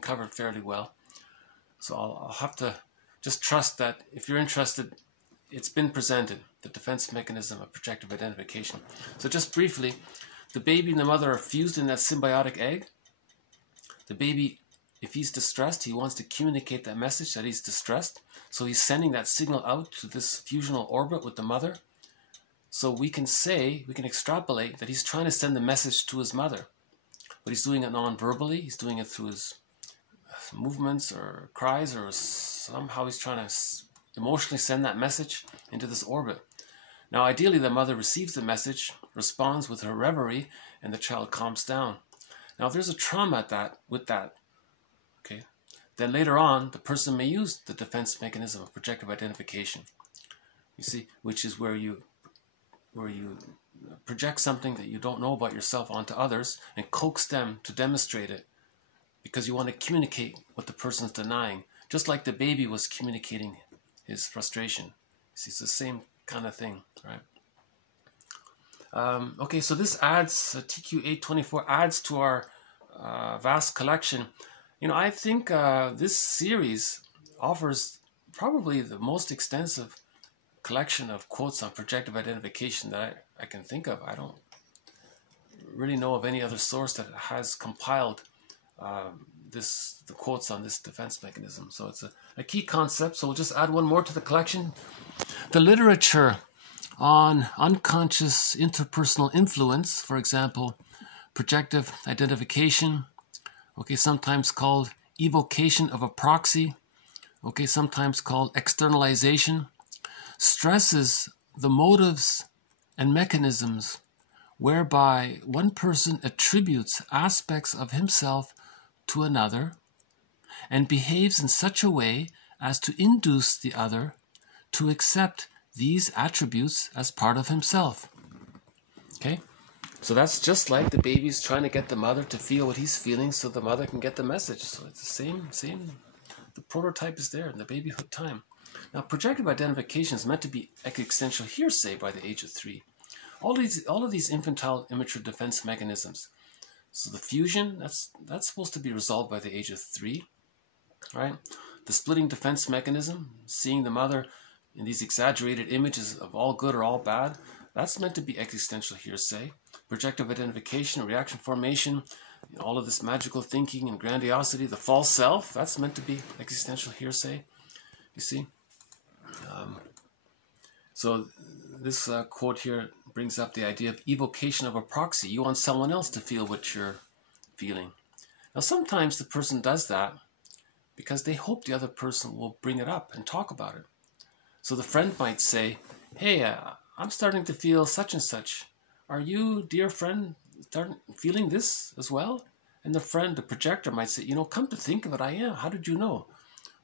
covered fairly well. So I'll have to just trust that if you're interested, it's been presented, the defense mechanism of projective identification. So just briefly, the baby and the mother are fused in that symbiotic egg. The baby, if he's distressed, he wants to communicate that message that he's distressed. So he's sending that signal out to this fusional orbit with the mother. So we can extrapolate that he's trying to send the message to his mother. But he's doing it non-verbally. He's doing it through his movements or cries, or somehow he's trying to emotionally send that message into this orbit. Now, ideally, the mother receives the message, responds with her reverie, and the child calms down. Now, if there's a trauma with that, okay, then later on, the person may use the defense mechanism of projective identification, you see, which is where you project something that you don't know about yourself onto others and coax them to demonstrate it because you want to communicate what the person's denying, just like the baby was communicating his frustration. See, it's the same kind of thing, right? Okay, so this adds, TQ824 adds to our vast collection. You know, I think this series offers probably the most extensive collection of quotes on projective identification that I can think of. I don't really know of any other source that has compiled the quotes on this defense mechanism. So it's a key concept. So we'll just add one more to the collection. The literature on unconscious interpersonal influence, for example, projective identification, okay, sometimes called evocation of a proxy, okay, sometimes called externalization, stresses the motives and mechanisms whereby one person attributes aspects of himself to another and behaves in such a way as to induce the other to accept these attributes as part of himself. Okay? So that's just like the baby's trying to get the mother to feel what he's feeling so the mother can get the message. So it's the same. The prototype is there in the babyhood time. Now, projective identification is meant to be existential hearsay by the age of 3. All of these infantile immature defense mechanisms. So the fusion, that's supposed to be resolved by the age of 3, right? The splitting defense mechanism, seeing the mother in these exaggerated images of all good or all bad, that's meant to be existential hearsay. Projective identification, reaction formation, all of this magical thinking and grandiosity, the false self, that's meant to be existential hearsay, you see? So this quote here, brings up the idea of evocation of a proxy. You want someone else to feel what you're feeling. Now, sometimes the person does that because they hope the other person will bring it up and talk about it. So the friend might say, hey, I'm starting to feel such and such. Are you, dear friend, feeling this as well? And the friend, the projector, might say, come to think of it, I am. How did you know?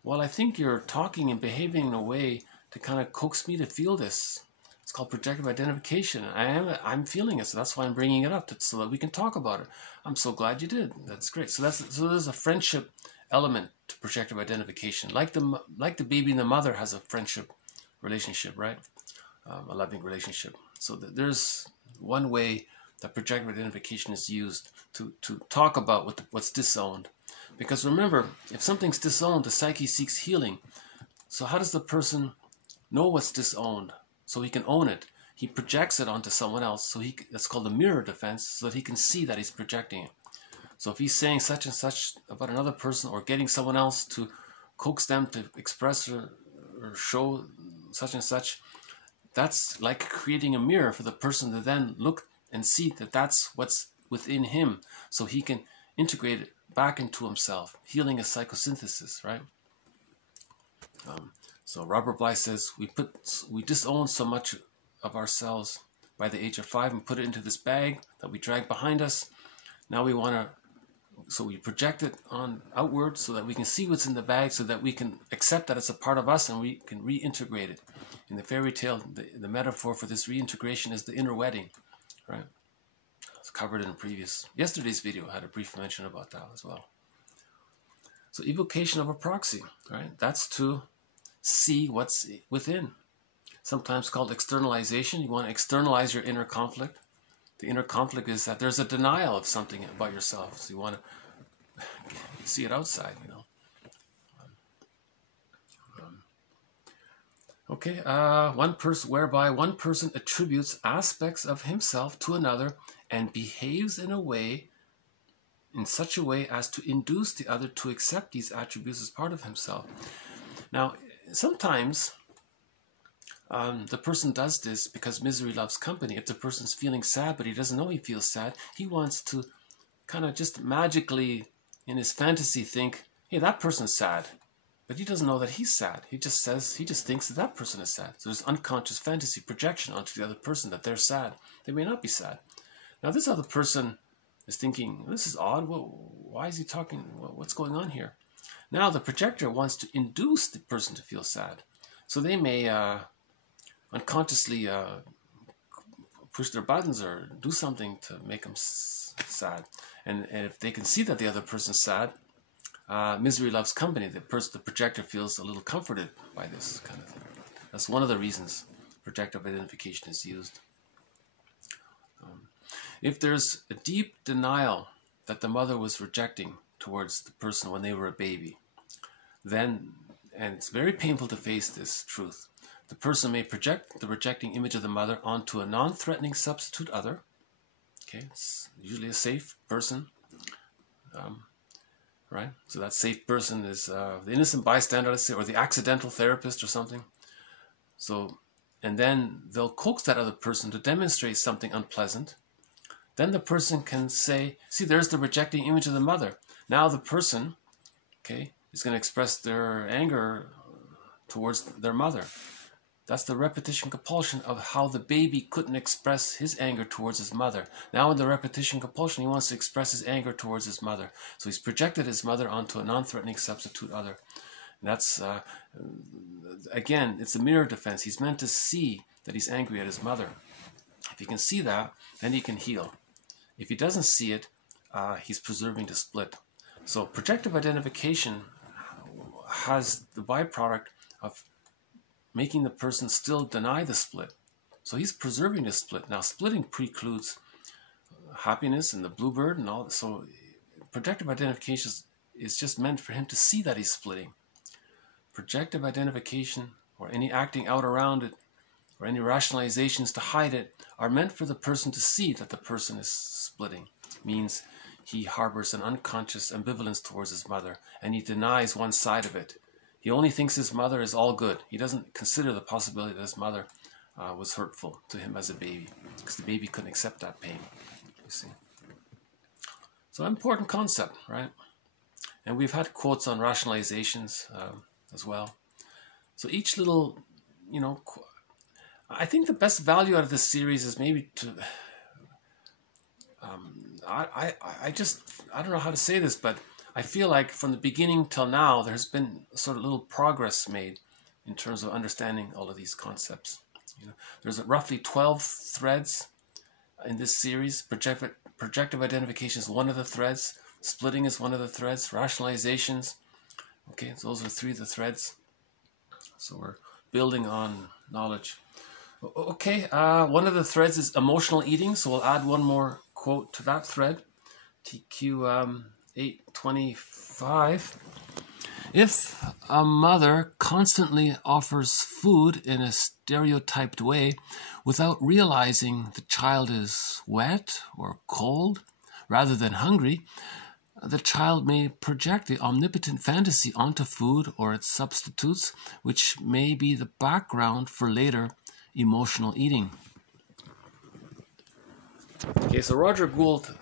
Well, I think you're talking and behaving in a way to kind of coax me to feel this. It's called projective identification. I'm feeling it, so that's why I'm bringing it up, so that we can talk about it. I'm so glad you did. That's great. So there's a friendship element to projective identification. Like the baby and the mother has a friendship relationship, right? A loving relationship. So there's one way that projective identification is used to talk about what's disowned. Because remember, if something's disowned, the psyche seeks healing. So how does the person know what's disowned? So he can own it. He projects it onto someone else. So that's called a mirror defense, so that he can see that he's projecting it. So if he's saying such and such about another person, or getting someone else to coax them to express or show such and such, that's like creating a mirror for the person to then look and see that that's what's within him, so he can integrate it back into himself. Healing is psychosynthesis, right? So Robert Bly says, we disown so much of ourselves by the age of 5 and put it into this bag that we drag behind us. Now we so we project it on outward so that we can see what's in the bag, so that we can accept that it's a part of us and we can reintegrate it. In the fairy tale, the metaphor for this reintegration is the inner wedding, right? It's covered in yesterday's video. I had a brief mention about that as well. So evocation of a proxy, right? That's to see what's within. Sometimes called externalization. You want to externalize your inner conflict. The inner conflict is that there's a denial of something about yourself. So you want to see it outside, Okay, whereby one person attributes aspects of himself to another and behaves in such a way as to induce the other to accept these attributes as part of himself. Now, sometimes the person does this because misery loves company. If the person's feeling sad, but he doesn't know he feels sad, he wants to kind of just magically, in his fantasy, think, hey, that person's sad. But he doesn't know that he's sad. He just thinks that person is sad. So there's unconscious fantasy projection onto the other person that they're sad. They may not be sad. Now this other person is thinking, this is odd. Why is he talking? What's going on here? Now the projector wants to induce the person to feel sad. So they may unconsciously push their buttons or do something to make them sad. And if they can see that the other person's sad, misery loves company. The projector feels a little comforted by this kind of thing. That's one of the reasons projective identification is used. If there's a deep denial that the mother was rejecting towards the person when they were a baby, then, and it's very painful to face this truth, the person may project the rejecting image of the mother onto a non-threatening substitute other. Okay, it's usually a safe person. Right? So that safe person is the innocent bystander, let's say, or the accidental therapist or something. So, and then they'll coax that other person to demonstrate something unpleasant. Then the person can say, see, there's the rejecting image of the mother. Now the person, okay, is going to express their anger towards their mother. That's the repetition compulsion of how the baby couldn't express his anger towards his mother. Now in the repetition compulsion, he wants to express his anger towards his mother. So he's projected his mother onto a non-threatening substitute other. And that's, again, it's a mirror defense. He's meant to see that he's angry at his mother. If he can see that, then he can heal. If he doesn't see it, he's preserving the split. So projective identification has the byproduct of making the person still deny the split. So he's preserving the split. Now splitting precludes happiness and the bluebird and all. So projective identification is just meant for him to see that he's splitting. Projective identification, or any acting out around it, or any rationalizations to hide it, are meant for the person to see that the person is splitting. Means he harbors an unconscious ambivalence towards his mother, and he denies one side of it. He only thinks his mother is all good. He doesn't consider the possibility that his mother was hurtful to him as a baby, because the baby couldn't accept that pain, you see. So important concept, right? And we've had quotes on rationalizations as well. So each little, you know, I think the best value out of this series is maybe to, I don't know how to say this, but I feel like from the beginning till now, there's been sort of little progress made in terms of understanding all of these concepts. You know, there's roughly 12 threads in this series. Projective identification is one of the threads. Splitting is one of the threads. Rationalizations. Okay, so those are 3 of the threads. So we're building on knowledge. Okay, one of the threads is emotional eating. So we'll add one more quote to that thread. TQ 825. If a mother constantly offers food in a stereotyped way without realizing the child is wet or cold rather than hungry, the child may project the omnipotent fantasy onto food or its substitutes, which may be the background for later emotional eating. Okay, so Roger Gould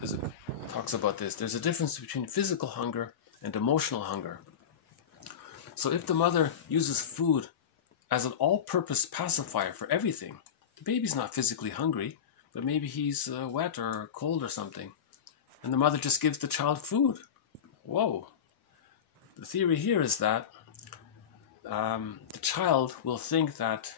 talks about this. There's a difference between physical hunger and emotional hunger. So if the mother uses food as an all-purpose pacifier for everything, the baby's not physically hungry, but maybe he's wet or cold or something, and the mother just gives the child food. Whoa. The theory here is that the child will think that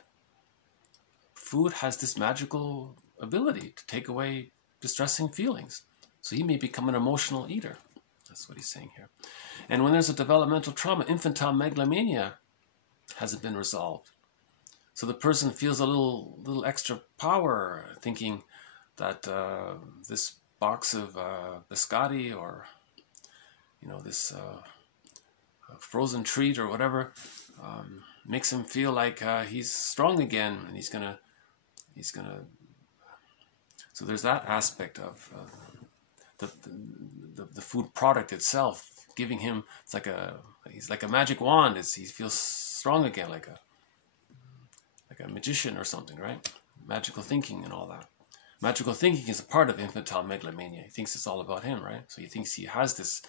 food has this magical ability to take away distressing feelings. So he may become an emotional eater. That's what he's saying here. And when there's a developmental trauma, infantile megalomania hasn't been resolved. So the person feels a little extra power, thinking that this box of biscotti or, you know, this frozen treat or whatever makes him feel like he's strong again, and he's gonna. So there's that aspect of the food product itself giving him, he's like a magic wand. He feels strong again, like a magician or something, right? Magical thinking and all that. Magical thinking is a part of infantile megalomania. He thinks it's all about him, right? So he thinks he has this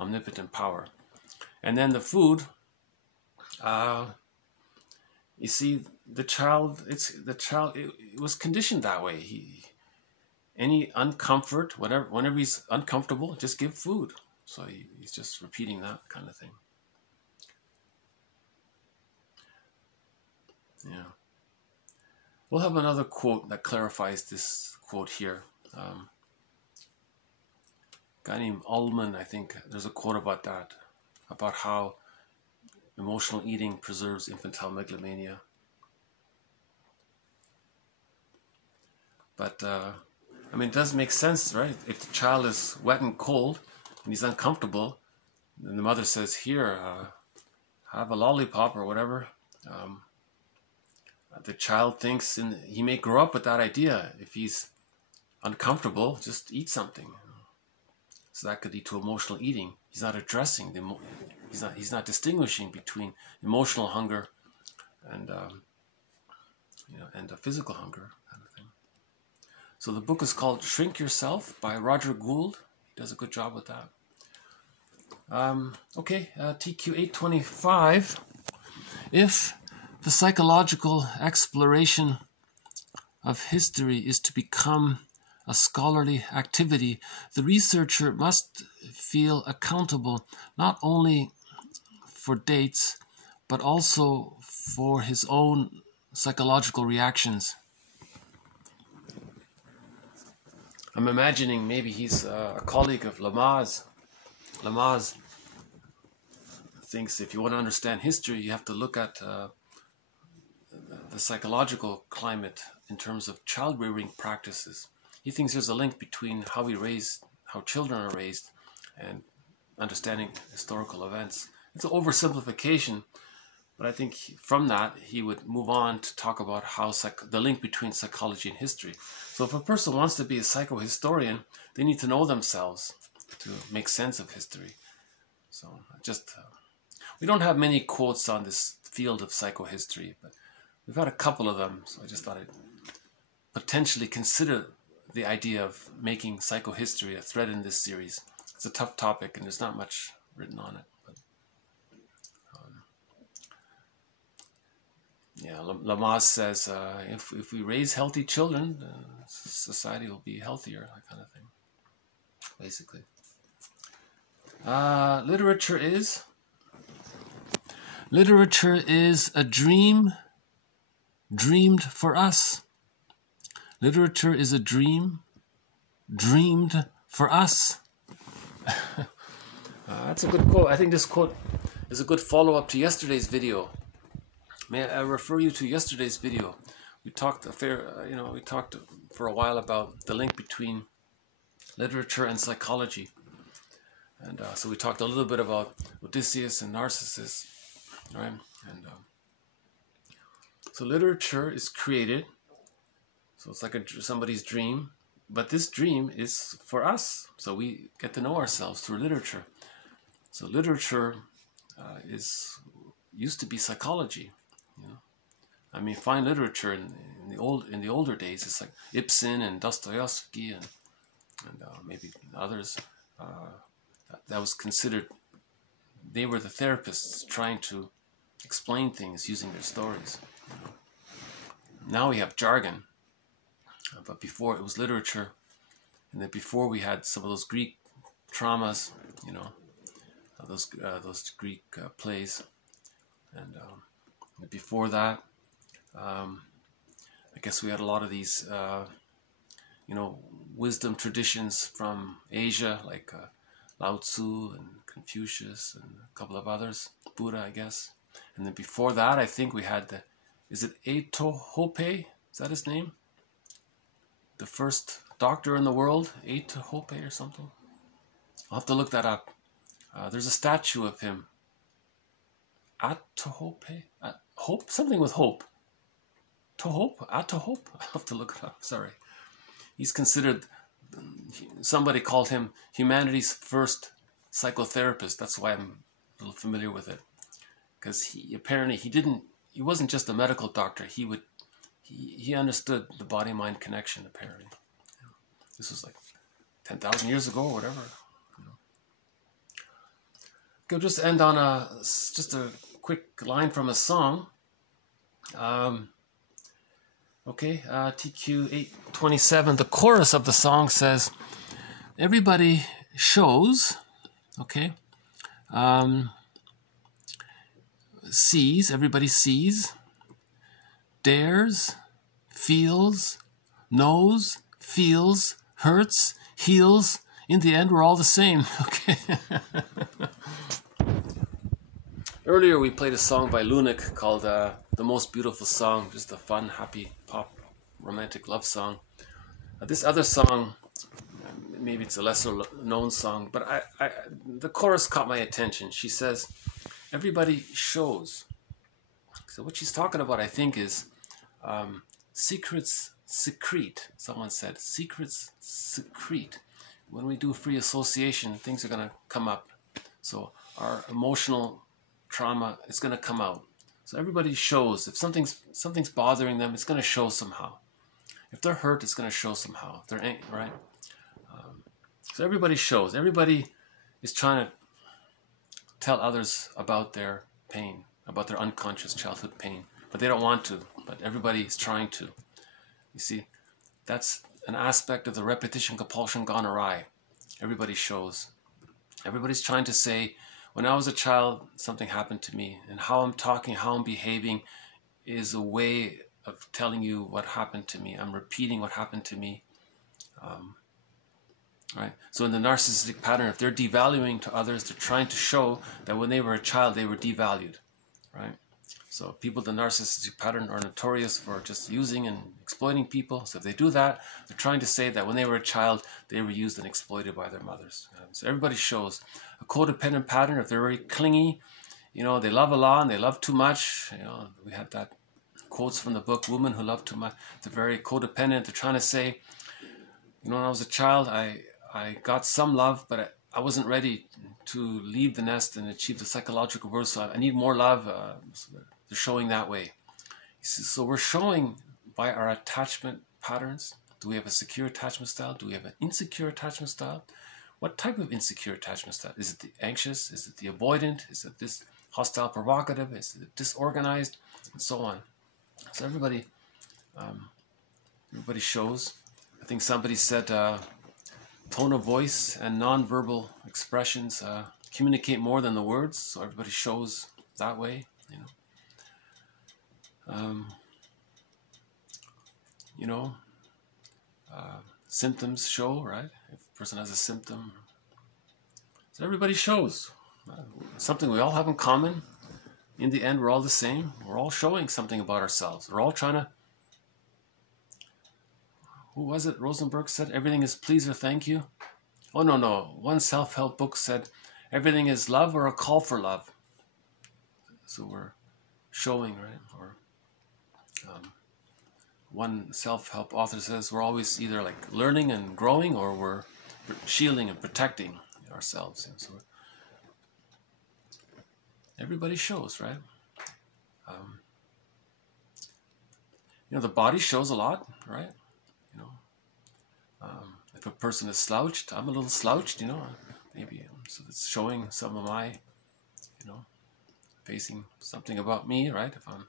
omnipotent power. And then the food, you see, the child, it was conditioned that way. Any uncomfort, whenever he's uncomfortable, just give food. So he's just repeating that kind of thing. Yeah. We'll have another quote that clarifies this quote here. A guy named Ullman, I think, there's a quote about that, about how emotional eating preserves infantile megalomania. But, I mean, it does make sense, right? If the child is wet and cold and he's uncomfortable, and the mother says, here, have a lollipop or whatever, the child thinks, and he may grow up with that idea. If he's uncomfortable, just eat something. So that could lead to emotional eating. He's not addressing he's not distinguishing between emotional hunger and and physical hunger kind of thing. So the book is called Shrink Yourself by Roger Gould. He does a good job with that. TQ 825. If the psychological exploration of history is to become a scholarly activity, the researcher must feel accountable not only for dates, but also for his own psychological reactions. I'm imagining maybe he's a colleague of Lamaze. Lamaze thinks if you want to understand history, you have to look at the psychological climate in terms of child rearing practices. He thinks there's a link between how children are raised and understanding historical events. It's an oversimplification, but I think from that he would move on to talk about how the link between psychology and history. So if a person wants to be a psychohistorian, they need to know themselves to make sense of history. So we don't have many quotes on this field of psychohistory, but we've had a couple of them, so I just thought I'd potentially consider the idea of making psychohistory a thread in this series. It's a tough topic and there's not much written on it. But, yeah, Lamaze says, if we raise healthy children, society will be healthier, that kind of thing, basically. Literature is a dream dreamed for us. Literature is a dream dreamed for us. That's a good quote. I think this quote is a good follow-up to yesterday's video. May I refer you to yesterday's video? We talked we talked for a while about the link between literature and psychology. And so we talked a little bit about Odysseus and Narcissus, right? And so literature is created, so it's like somebody's dream, but this dream is for us. So we get to know ourselves through literature. So literature used to be psychology. You know, I mean, fine literature in the older days, it's like Ibsen and Dostoevsky and maybe others. That was considered, they were the therapists trying to explain things using their stories. Now we have jargon, but before it was literature, and then before we had some of those Greek traumas, you know, those Greek plays, and before that, I guess we had a lot of these, you know, wisdom traditions from Asia, like Lao Tzu and Confucius and a couple of others, Buddha, I guess. And then before that, I think we had is it Eitohope? Is that his name? The first doctor in the world, Eitohope or something? I'll have to look that up. There's a statue of him. Atohope? Hope? Something with hope. Tohope? Atohope? I'll have to look it up, sorry. He's considered, somebody called him humanity's first psychotherapist. That's why I'm a little familiar with it. Because he wasn't just a medical doctor. He understood the body-mind connection, apparently. This was like 10,000 years ago or whatever. You know. Okay, I'll just end on just a quick line from a song. TQ 827, the chorus of the song says, everybody shows, sees, everybody sees, dares, feels, knows, feels, hurts, heals. In the end, we're all the same. Okay. Earlier, we played a song by Lunik called The Most Beautiful Song, just a fun, happy, pop, romantic love song. This other song, maybe it's a lesser known song, but the chorus caught my attention. She says, everybody shows. So what she's talking about, I think, is secrets secrete. Someone said, secrets secrete. When we do free association, things are going to come up. So our emotional trauma is going to come out. So everybody shows. If something's bothering them, it's going to show somehow. If they're hurt, it's going to show somehow. If they're angry, right? So everybody shows. Everybody is trying to tell others about their pain, about their unconscious childhood pain, but they don't want to. But everybody is trying to. You see, that's an aspect of the repetition compulsion gone awry. Everybody shows. Everybody's trying to say, when I was a child, something happened to me, and how I'm talking, how I'm behaving is a way of telling you what happened to me. I'm repeating what happened to me. Right? So in the narcissistic pattern, if they're devaluing to others, they're trying to show that when they were a child, they were devalued. Right? So people in the narcissistic pattern are notorious for just using and exploiting people. So if they do that, they're trying to say that when they were a child, they were used and exploited by their mothers. So everybody shows a codependent pattern. If they're very clingy, you know, they love a lot and they love too much. You know, we had that quotes from the book, Women Who Love Too Much. They're very codependent. They're trying to say, you know, when I was a child, I got some love, but I wasn't ready to leave the nest and achieve the psychological worth. So I need more love. So they're showing that way. So we're showing by our attachment patterns. Do we have a secure attachment style? Do we have an insecure attachment style? What type of insecure attachment style? Is it the anxious? Is it the avoidant? Is it this hostile provocative? Is it disorganized? And so on. So everybody shows. I think somebody said tone of voice and nonverbal expressions communicate more than the words. So everybody shows that way, you know. Symptoms show, right? If a person has a symptom. So everybody shows. Something we all have in common. In the end, we're all the same. We're all showing something about ourselves. We're all trying to... Who was it? Rosenberg said, everything is please or thank you. Oh, no. One self-help book said, everything is love or a call for love. So we're showing, right? Or one self-help author says we're always either like learning and growing, or we're shielding and protecting ourselves. And so everybody shows, right? The body shows a lot, right? If a person is slouched, I'm a little slouched, maybe. So it's showing some of my, facing something about me, right? If I'm,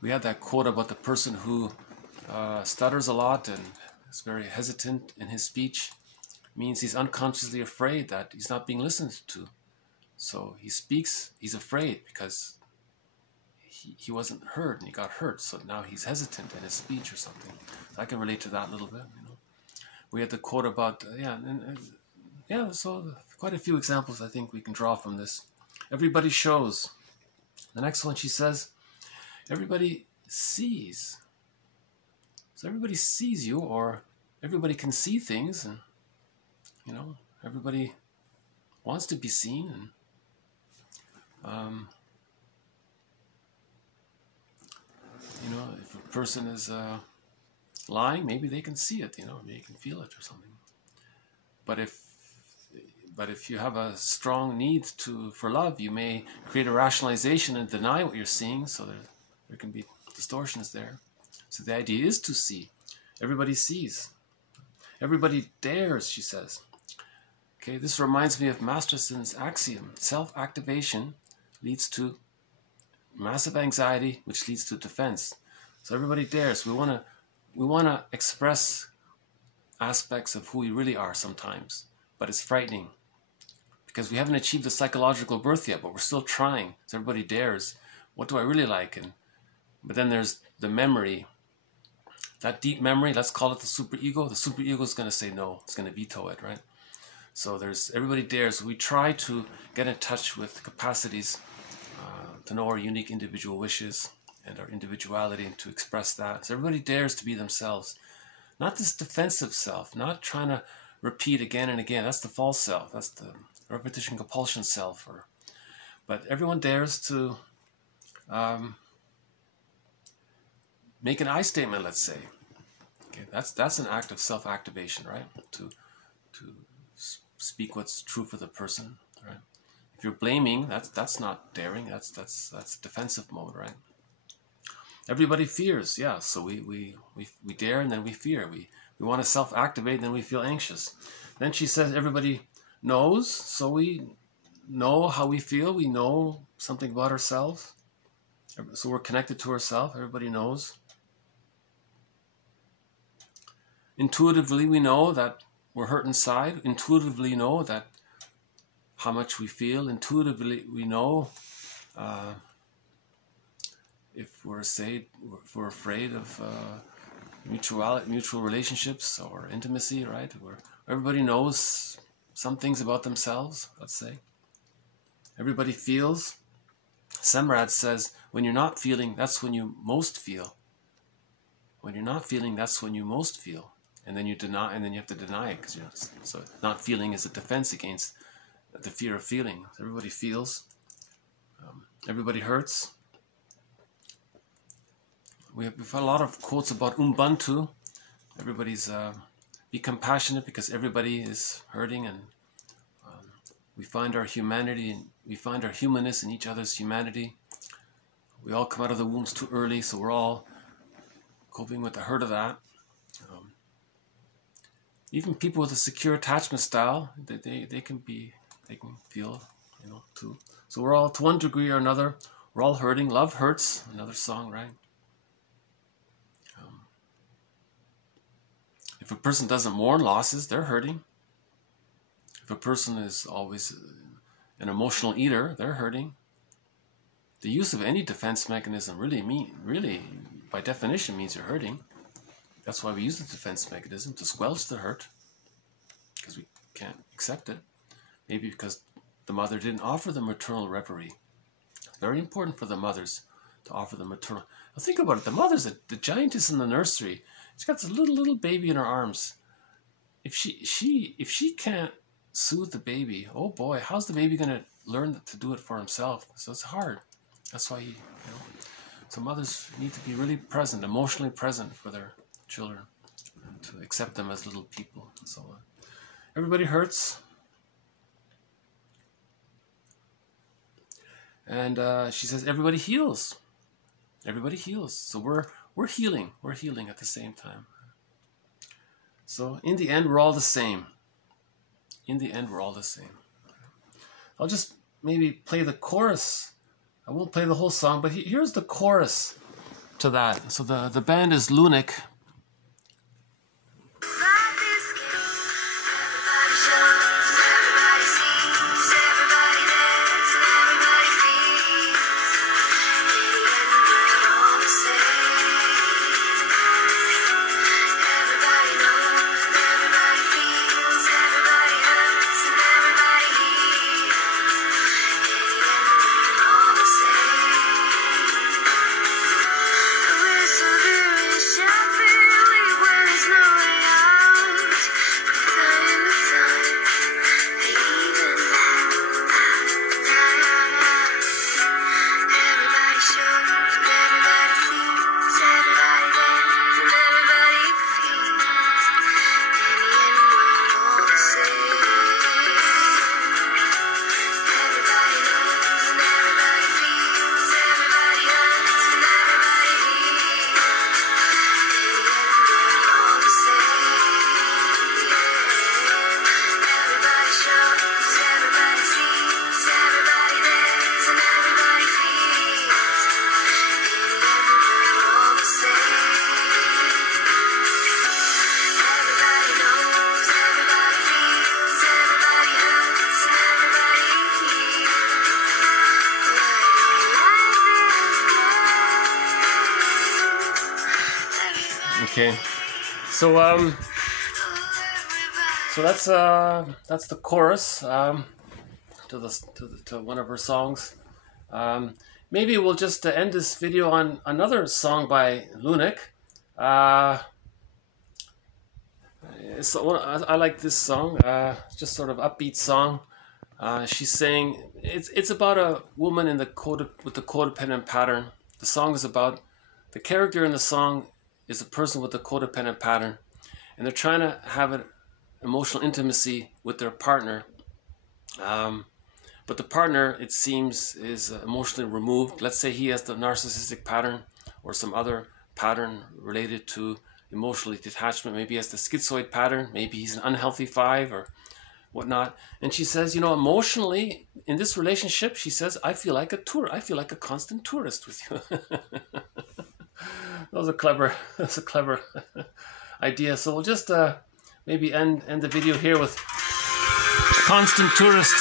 we had that quote about the person who stutters a lot and is very hesitant in his speech. It means he's unconsciously afraid that he's not being listened to. So he speaks, he's afraid because he wasn't heard and he got hurt. So now he's hesitant in his speech or something. So I can relate to that a little bit. We had the quote about, so quite a few examples I think we can draw from this. Everybody shows. The next one, she says, everybody sees. So everybody sees you, or everybody can see things, and everybody wants to be seen. And if a person is lying, maybe they can see it. Maybe they can feel it or something. But if you have a strong need for love, you may create a rationalization and deny what you're seeing, so there can be distortions there. So the idea is to see. Everybody sees. Everybody dares, she says. Okay, this reminds me of Masterson's axiom. Self-activation leads to massive anxiety, which leads to defense. So everybody dares. We want to express aspects of who we really are sometimes, but it's frightening because we haven't achieved the psychological birth yet, but we're still trying. So everybody dares. What do I really like? But then there's the memory, that deep memory. Let's call it the superego. The superego is going to say no. It's going to veto it, right? So there's everybody dares. We try to get in touch with capacities to know our unique individual wishes and our individuality, and to express that. So everybody dares to be themselves. Not this defensive self, not trying to repeat again and again. That's the false self. That's the repetition compulsion self. But everyone dares to make an I statement, let's say. Okay, that's an act of self-activation, right? To speak what's true for the person, right? If you're blaming, that's not daring. That's defensive mode, right? Everybody fears, yeah. So we dare and then we fear. We want to self-activate and then we feel anxious. Then she says everybody knows, so we know how we feel. We know something about ourselves. So we're connected to ourselves. Everybody knows. Intuitively, we know that we're hurt inside. Intuitively know that how much we feel. Intuitively, we know if we're afraid of mutual relationships or intimacy, right? Everybody knows some things about themselves, let's say. Everybody feels. Semrad says, when you're not feeling, that's when you most feel. When you're not feeling, that's when you most feel. And then you deny, and then you have to deny it, because so not feeling is a defense against the fear of feeling. So everybody feels. Everybody hurts. We've had a lot of quotes about Ubuntu. Everybody's be compassionate because everybody is hurting, and we find our humanity, and we find our humanness in each other's humanity. We all come out of the wombs too early, so we're all coping with the hurt of that. Even people with a secure attachment style, they can feel, too. So we're all, to one degree or another, we're all hurting. Love hurts, another song, right? If a person doesn't mourn losses, they're hurting. If a person is always an emotional eater, they're hurting. The use of any defense mechanism really, by definition, means you're hurting. That's why we use the defense mechanism, to squelch the hurt, because we can't accept it. Maybe because the mother didn't offer the maternal reverie. It's very important for the mothers to offer the maternal. Now think about it. The mother's the giantess in the nursery. She's got this little baby in her arms. If she can't soothe the baby, oh boy, how's the baby going to learn to do it for himself? So it's hard. That's why so mothers need to be really present, emotionally present for their children, and to accept them as little people and so on. Everybody hurts. And she says everybody heals. Everybody heals. So we're healing. We're healing at the same time. So in the end, we're all the same. In the end, we're all the same. I'll just maybe play the chorus. I won't play the whole song, but here's the chorus to that. So the band is Lunic. Okay, so that's the chorus to one of her songs. Maybe we'll just end this video on another song by Lunic. I like this song. Just sort of upbeat song. She's saying it's about a woman with the codependent pattern. The song is about the character in the song is a person with a codependent pattern, and they're trying to have an emotional intimacy with their partner, but the partner, it seems, is emotionally removed. Let's say he has the narcissistic pattern or some other pattern related to emotional detachment. Maybe he has the schizoid pattern. Maybe he's an unhealthy 5 or whatnot. And she says, emotionally in this relationship, she says, I feel like a constant tourist with you. That was a clever idea. So we'll just maybe end the video here with Constant Tourist.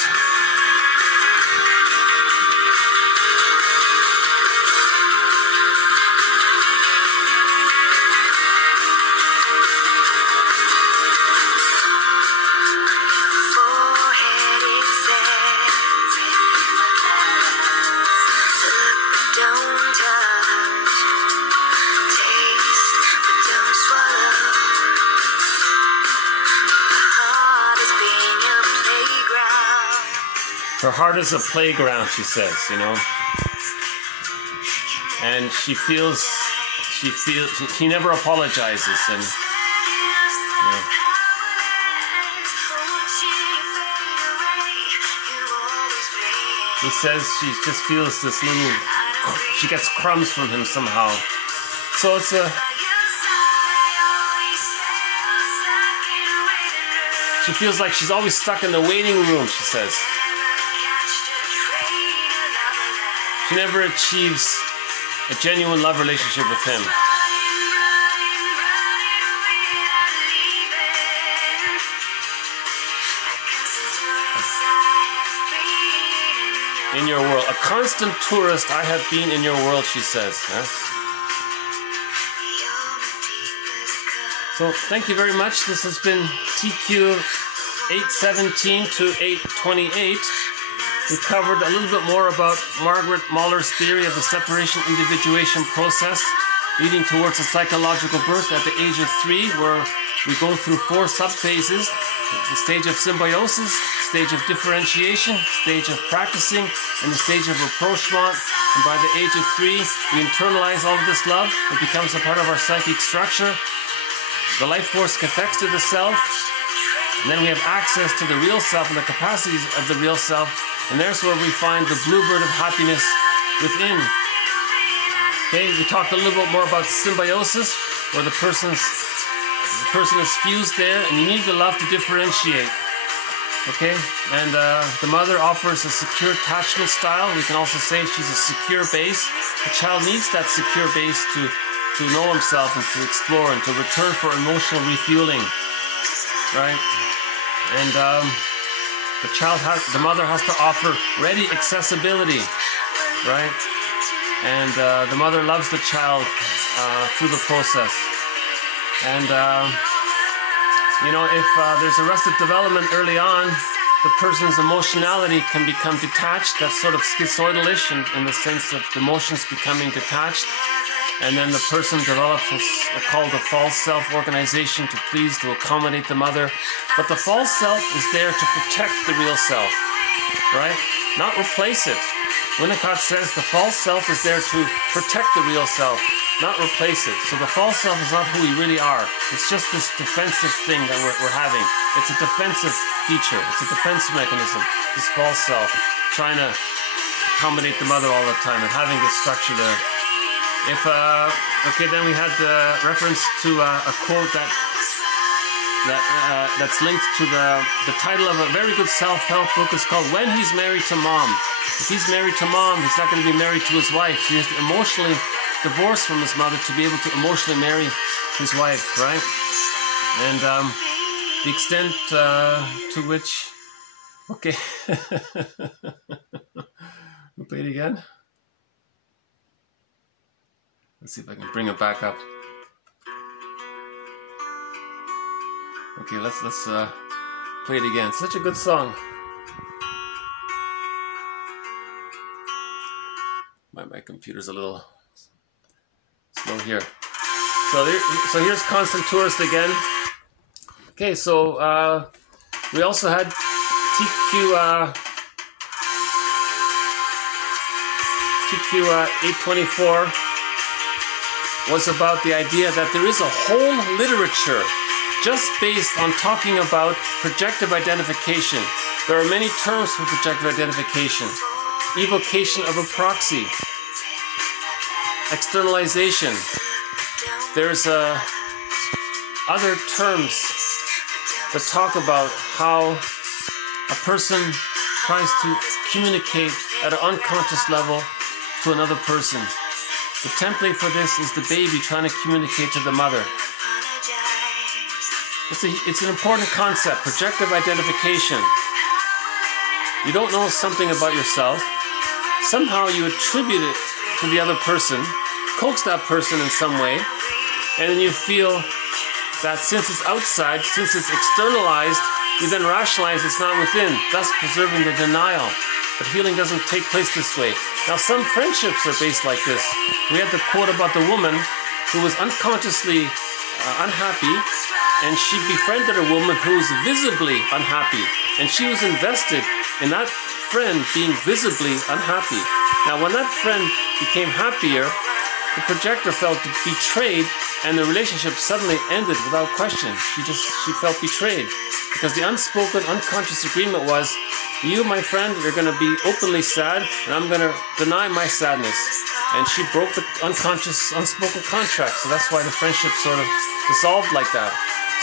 Her heart is a playground, she says, and she never apologizes, and she says she just feels this little she gets crumbs from him somehow. So it's a... She feels like she's always stuck in the waiting room, she says. She never achieves a genuine love relationship with him. In your world. A constant tourist I have been in your world, she says. Huh? So thank you very much. This has been TQ 817 to 828. We covered a little bit more about Margaret Mahler's theory of the separation-individuation process leading towards a psychological birth at the age of 3, where we go through 4 subphases: the stage of symbiosis, stage of differentiation, stage of practicing, and the stage of rapprochement. And by the age of 3, we internalize all of this love. It becomes a part of our psychic structure. The life force connects to the self, and then we have access to the real self and the capacities of the real self, and there's where we find the bluebird of happiness within. Okay, we talked a little bit more about symbiosis, where the person is fused there, and you need the love to differentiate. Okay, and the mother offers a secure attachment style. We can also say she's a secure base. The child needs that secure base to know himself and to explore and to return for emotional refueling, right? And the mother has to offer ready accessibility, right? And the mother loves the child through the process. And you know, if there's arrested development early on, the person's emotionality can become detached. That's sort of schizoidal-ish in the sense of the emotions becoming detached. And then the person develops what's called a false self-organization to please, to accommodate the mother. But the false self is there to protect the real self, right? Not replace it. Winnicott says the false self is there to protect the real self, not replace it. So the false self is not who we really are. It's just this defensive thing that we're having. It's a defensive feature. It's a defense mechanism, this false self, trying to accommodate the mother all the time and having this structure there. Okay, then we had the reference to a quote that's linked to the title of a very good self-help book. It's called When He's Married to Mom. If he's married to mom, he's not going to be married to his wife. So he has to emotionally divorce from his mother to be able to emotionally marry his wife, right? And the extent to which... Okay. We'll play it again. Let's see if I can bring it back up. Okay, let's play it again. Such a good song. My computer's a little slow here. So here's Constant Tourist again. Okay, so we also had TQ 824 was about the idea that there is a whole literature just based on talking about projective identification. There are many terms for projective identification. Evocation of a proxy. Externalization. There's other terms that talk about how a person tries to communicate at an unconscious level to another person. The template for this is the baby trying to communicate to the mother. It's an important concept, projective identification. You don't know something about yourself. Somehow you attribute it to the other person, coax that person in some way, and then you feel that since it's outside, since it's externalized, you then rationalize it's not within, thus preserving the denial. But healing doesn't take place this way. Now, some friendships are based like this. We had the quote about the woman who was unconsciously unhappy, and she befriended a woman who was visibly unhappy, and she was invested in that friend being visibly unhappy. Now, when that friend became happier, the projector felt betrayed, and the relationship suddenly ended without question. She felt betrayed because the unspoken, unconscious agreement was, you, my friend, you're going to be openly sad, and I'm going to deny my sadness. And she broke the unconscious, unspoken contract. So that's why the friendship sort of dissolved like that.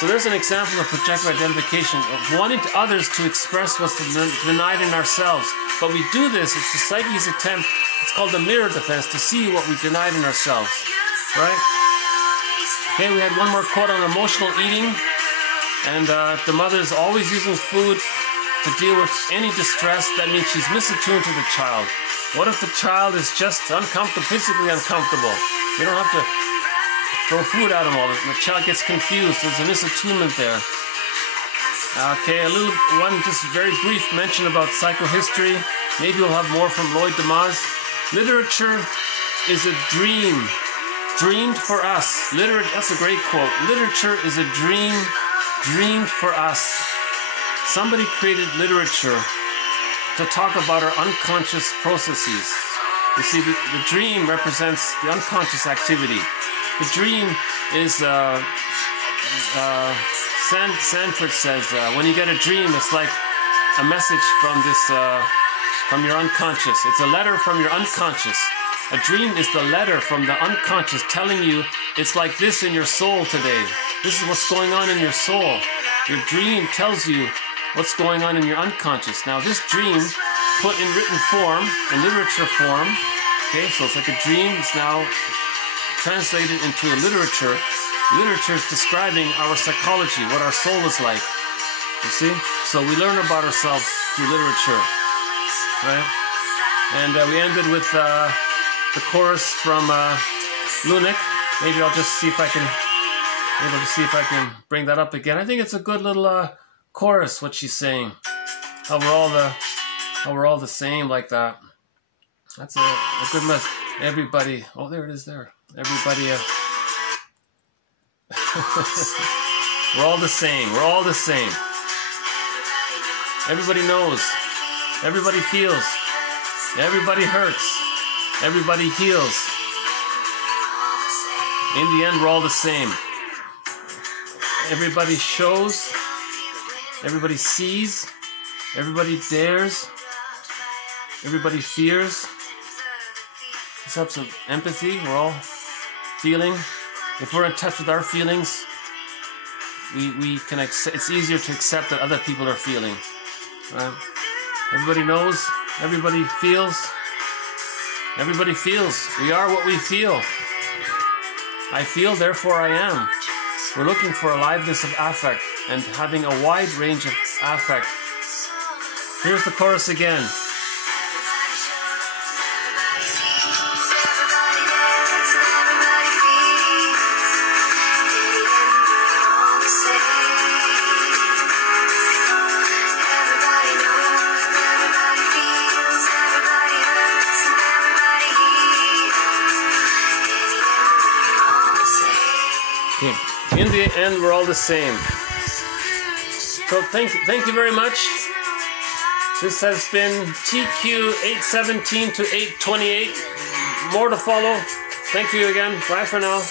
So there's an example of projector identification, of wanting others to express what's denied in ourselves. But we do this, it's the psyche's attempt, it's called the mirror defense, to see what we denied in ourselves. Right? Okay, we had one more quote on emotional eating. And if the mother is always using food to deal with any distress, that means she's misattuned to the child. What if the child is just uncomfortable, physically uncomfortable? You don't have to throw food at him all the time. The child gets confused. There's a misattunement there. Okay, one just very brief mention about psychohistory. Maybe we'll have more from Lloyd Demas. Literature is a dream, dreamed for us. That's a great quote. Literature is a dream, dreamed for us. Somebody created literature to talk about our unconscious processes. You see, the dream represents the unconscious activity. The dream is, Sanford says, when you get a dream, it's like a message from your unconscious. It's a letter from your unconscious. A dream is the letter from the unconscious telling you it's like this in your soul today. This is what's going on in your soul. Your dream tells you what's going on in your unconscious. Now this dream, put in written form, in literature form, okay, so it's like a dream, it's now translated into a literature. Literature is describing our psychology, what our soul is like. You see? So we learn about ourselves through literature, right? And we ended with the chorus from Lunik. Maybe I'll just see if I can bring that up again. I think it's a good little chorus, what she's saying. How we're all the same like that. That's a good message. Everybody, oh, there it is there. Everybody, we're all the same. We're all the same. Everybody knows. Everybody feels. Everybody hurts. Everybody heals. In the end, we're all the same. Everybody shows. Everybody sees. Everybody dares. Everybody fears. Let's have some empathy. We're all feeling. If we're in touch with our feelings, we can accept. It's easier to accept that other people are feeling. Right? Everybody knows. Everybody feels. Everybody feels. We are what we feel. I feel, therefore I am. We're looking for aliveness of affect and having a wide range of affect. Here's the chorus again. In the end, we're all the same. So thank you very much. This has been TQ 817 to 828. More to follow. Thank you again. Bye for now.